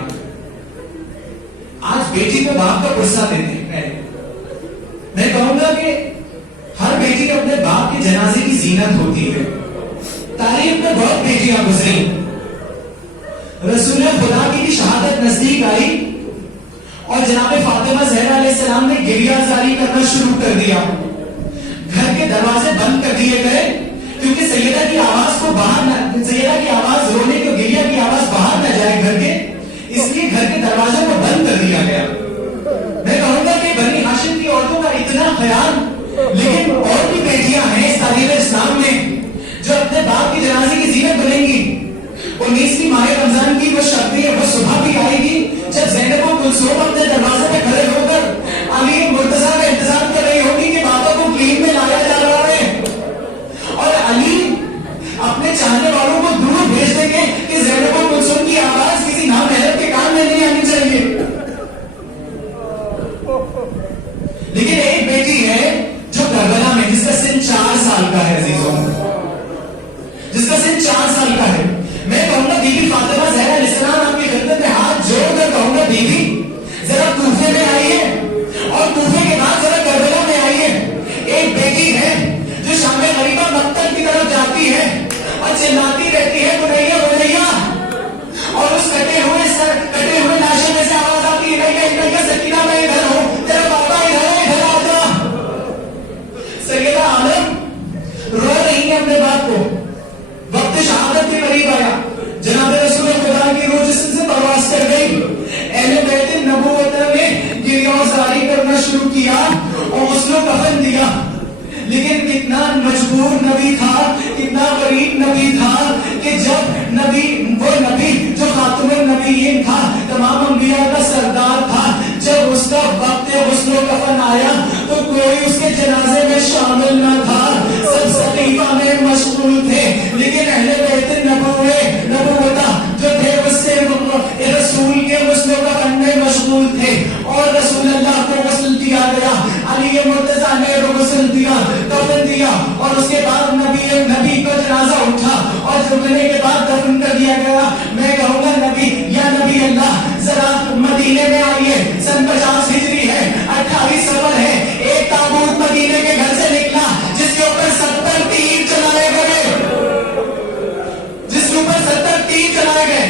آج بیٹی کو باپ کا غصہ دیتے ہیں. میں کہوں گا کہ ہر بیٹی اپنے باپ کے جنازے کی زینت ہوتی ہے. تاریخ میں بہت بیٹیاں گزری, رسول خدا کی بھی شہادت نزدیک آئی اور جناب فاطمہ زہرا علیہ السلام نے گریہ زاری کرنا شروع کر دیا. گھر کے دروازے بند کر دیے گئے کیونکہ سیدہ کی آواز کو باہر سیدہ کی آواز رونے کی گریہ کی آواز باہر نہ جائے گھر کے, اس لیے گھر کے دروازوں کو بند کر دیا گیا. میں کہوں گا کہ بنی ہاشم کی عورتوں کا اتنا خیال, لیکن اور بھی بیٹیاں ہیں اس تاریخ اسلام میں جو اپنے باپ کی جنازے کی زینت بنیں گی. 19ویں ماہ رمضان کی وہ شب بھی وہ صبح بھی آئے گی جب زینب و کلثوم اپنے دروازے پہ کھڑے ہو کر علی مرتضیٰ کا انتظار کر رہی ہوگی کہ بابا کو کلین میں لایا جا رہا ہے, اور علی اپنے چاہنے والوں کو دور بھیج دیں گے کہ زینب و کلثوم کی آواز کسی نامحرم کے کان میں نہیں آنی چاہیے. لیکن ایک بیٹی ہے جو کربلا میں, جس کا سن 4 سال کا ہے عزیزوں, جس کا سن 4 سال کا ہے. میں کہوں گا بی بی فاطمہ زہرا علیہ السلام آپ کی خدمت میں ہاتھ جوڑ کر کہوں گا, بی بی ذرا کوفے میں آئیے اور کوفے کے بعد ذرا کربلا میں آئیے. ایک بیٹی ہے جو شام غریبہ مقتل کی طرف جاتی ہے اور چلاتی رہتی ہے بنیا بنیا, اور اس کٹے ہوئے لاشوں میں سے آواز آتی ہے سکینہ میں ادھر ہوں, تیرا بابا ادھر آ جا. سیدہ عالم رو رہی ہے اپنے باپ کو. وقت شہادت کے قریب آیا, جناب رسول خدا کی روح جسم سے پرواز کر گئی. اہل بیت نبوت نے گریہ زاری کرنا شروع کیا اور غسل و کفن دیا. لیکن کتنا مجبور نبی تھا, کتنا غریب نبی تھا کہ جب وہ نبی جو خاتم النبیین تھا, تمام انبیاء کا سردار تھا, جب اس کا وقت غسل و کفن آیا تو کوئی اس کے جنازے میں شامل نہ تھا. سب سقیفہ میں مشغول تھے, لیکن اہل بیت نبوت جو تھے اس سے رسول کے غسل و کفن میں مشغول تھے, اور رسول اللہ کو غسل دیا گیا. علی مرتضیٰ نے غسل دیا, کفن دیا, اور اس کے بعد نبی کا جنازہ اٹھا اور جھکنے کے بعد دفن کر دیا گیا. میں کہوں گا نبی یا نبی اللہ ذرا مدینے میں آئیے. سن 50 ہجری ہے, 28 سفر ہے, ایک تابوت مدینے کے گھر سے نکلا جس کے اوپر 70 تیر چلائے گئے. گئے.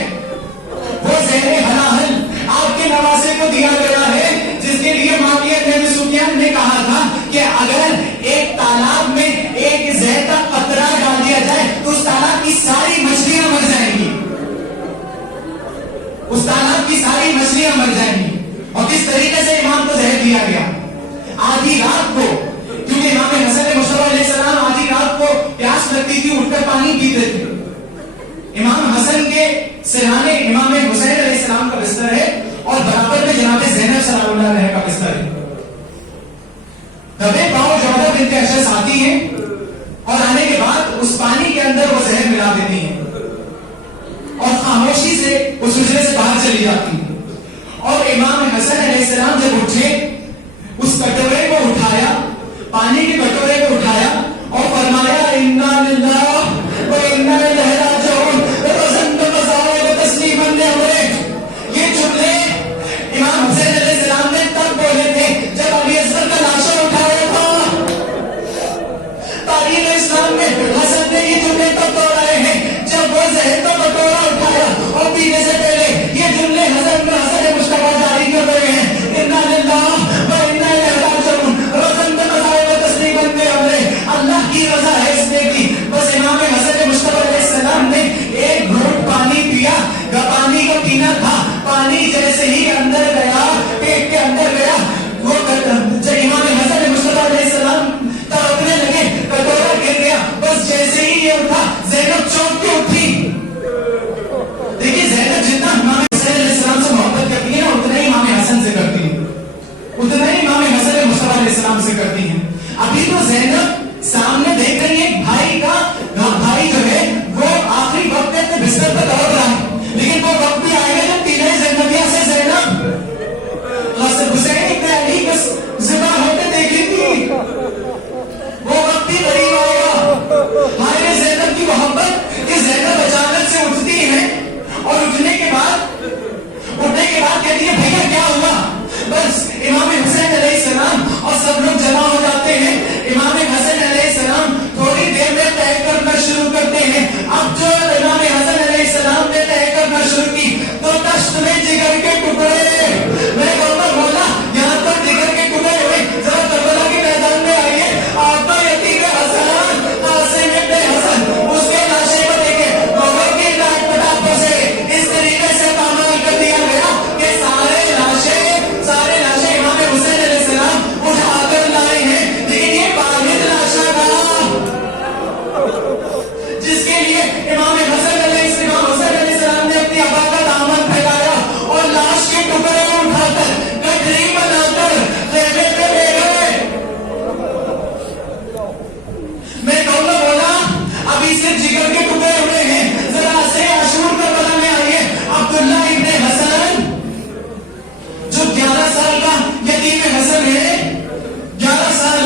وہ زہر حلال آپ کے نواسے کو دیا گیا ہے جس کے لیے معاویہ بن ابی سفیان نے کہا تھا کہ اگر ایک تالاب میں ایک زہر کا قطرہ ڈال دیا جائے تو اس تالاب کی ساری مچھلیاں مر جائیں گی. اس تالاب کی ساری مچھلیاں مر جائیں گی. اور کس طریقے سے امام کو زہر دیا گیا؟ آدھی رات کو, کیونکہ امام حسن مصطفیٰ علیہ السلام آدھی رات کو پیاس لگتی تھی, اٹھ کر پانی پیتے تھے. امام حسن کے سرہانے امام حسین علیہ السلام کا بستر ہے اور برابر میں جناب زینب سلام اللہ علیہ کا بستر ہے. دبے پاؤں جوہرہ بنت اشعث آتی ہیں اور آنے کے بعد اس پانی کے اندر وہ زہر ملا دیتی ہیں اور خاموشی سے اس حجرے سے باہر چلی جاتی ہیں. اور امام حسن علیہ السلام جب اٹھے, اس کٹورے کو اٹھایا, پانی کے کٹورے کو اٹھایا اور فرمایا انا للہ و انا الیہ راجعون وزن بمزارع وتسلیما لامرہ. یہ جملے امام حسین علیہ السلام نے تب بولے تھے جب علی اصغر کا لاشا اٹھایا تھا. تاریخ اسلام میں حسن نے یہ جملے تب دوہرائے ہیں جب وہ زہر کا کٹورا اٹھایا اور پینے سے پہلے یہ جملے حسن مصطفیٰ جاری کر رہے ہیں انا للہ و انا الیہ راجعون وزن بمزارع وتسلیما لامرہ. اللہ کی رضا ہے اس نے کی. بس امام حسن مصطفیٰ علیہ السلام نے ایک گھونٹ پانی پیا, پانی کو پینا تھا, پانی جیسے ہی اندر گیا, پیٹ کے اندر گیا, وہ جب امام حسن مصطفیٰ علیہ السلام تڑپنے لگے, کٹورا گر گیا. بس جیسے ہی یہ اٹھا, زینب چونک کے اٹھی. دیکھیے زینب جتنا امام حسین علیہ السلام سے محبت کرتی ہے نا, اتنا ہی امام حسن سے کرتی ہیں, اتنا ہی امام حسن مصطفیٰ علیہ السلام سے کرتی ہیں. ابھی تو زینب سامنے دیکھ رہی ہے بھائی کا, بھائی جو ہے وہ آخری وقت میں اپنے بستر پر دوڑ رہا ہے, لیکن وہ وقت بھی آئے گا جب تینوں زینبیہ سے زینب حسین ابن علی کو ذبح ہوتے دیکھی تھی. وہ وقت بھی قریب آئے گا. ہمارے زینب کی محبت کہ زینب اچانک سے اٹھتی ہے اور اٹھنے کے بعد کہتی ہے بھیا کیا ہوا. بس امام حسین علیہ السلام اور سب لوگ جمع ہو جاتے ہیں. امام حسن علیہ السلام تھوڑی دیر میں طے کرنا شروع کرتے ہیں. اب جو امام حسن علیہ السلام نے طے کرنا شروع کی تو دشت میں جگر کے ٹکڑے, میں کہوں گا مولا یہاں پر جگر کے ٹکڑے ہوئے, ذرا کربلا کے میدان میں آئیے. آپ تو یتیم حسن قاسم ابن حسن اس کے لاشے کو دیکھے, لوگوں کی لاٹ پٹاخوں سے اس طریقے سے تعمیر کر دیا گیا کہ سارے لاشیں امام حسین علیہ السلام اٹھا کر لائے ہیں. لیکن یہ واحد لاشا تھا جس کے لیے امام حسن علیہ السلام نے اپنی ابا کا دامن پھیلایا اور لاش کے ٹکڑے اٹھا کر گٹری بنا کر خیمے پہ لے گئے. میں کہوں گا بولا ابھی صرف جگر کے ٹکڑے ہوئے ہیں, ذرا سے عاشور کربلا میں آئیے. عبداللہ ابن حسن جو 11 سال کا یتیم حسن ہے, 11 سال,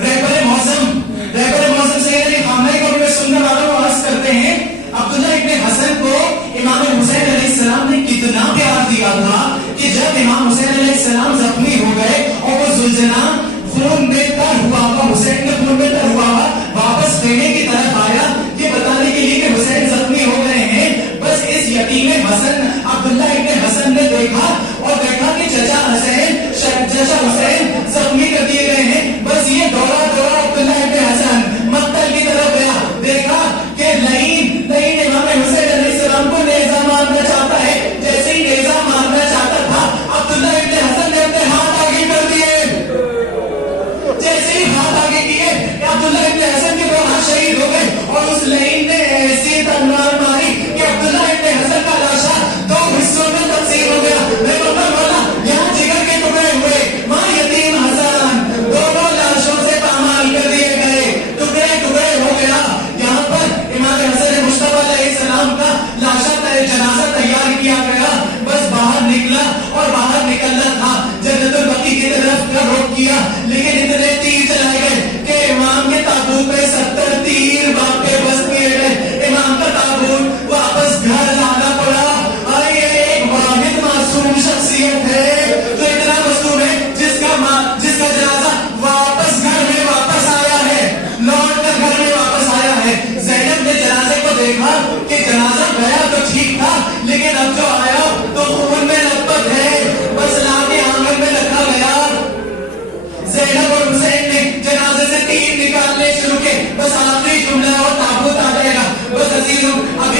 رہبر موسم سید علی خامنہئی کو بھی سننے والوں کو عرض کرتے ہیں عبداللہ ابن حسن کو امام حسین علیہ السلام نے کتنا پیار دیا تھا کہ جب امام حسین علیہ السلام زخمی ہو گئے اور وہ زلزلہ خون میں تر ہوا ہوا, حسین کے خون میں تر ہوا ہوا واپس خیمے کی طرف آیا یہ بتانے کے لیے کہ حسین زخمی ہو گئے ہیں. بس اس یتیم حسن عبداللہ ابن حسن نے دیکھا کہ چچا حسین زخمی کر دیے گئے ہیں. بس یہ دوڑا عبداللہ ابن حسن مقتل کی طرف گیا, دیکھا کہ لعین امام حسین علیہ السلام کو نیزہ مارنا چاہتا ہے. جیسے ہی نیزہ مارنا چاہتا تھا عبداللہ ابن حسن نے اپنے ہاتھ آگے کر دیے. جیسے ہی ہاتھ آگے کیے عبداللہ ابن حسن کے دو ہاتھ شہید ہو گئے اور اس لعین نے ایسی تلوار ماری کہ عبداللہ ابن حسن کا لاشا 2 حصوں میں تقسیم ہو گیا. میں بولا یہاں جگر کے ٹکڑے ہوئے, وہاں یتیم حسن, دونوں لاشوں سے پامال کر دیے گئے, ٹکڑے ہو گیا. یہاں پر امام حسن مصطفیٰ علیہ السلام کا جنازہ تیار کیا گیا. بس باہر نکلا اور باہر نکلنا تھا, جنت البقیع کی طرف کا رخ کیا, لیکن اتنے تیر چلائے گئے کہ امام کے تابوت پہ 70 تیر واپس بس کیے گئے. امام کا تابوت واپس گھر لانا پڑا. ایک واحد معصوم شخصیت ہے جو اتنا مصدوم ہے جس کا جنازہ واپس گھر میں واپس آیا ہے, لوٹ کر گھر میں واپس آیا ہے. زینب نے جنازے کو دیکھا کہ جنازہ گیا تو ٹھیک تھا, بس آخری جملہ اور تابوت آ جائے گا. بس عزیزوں ابھی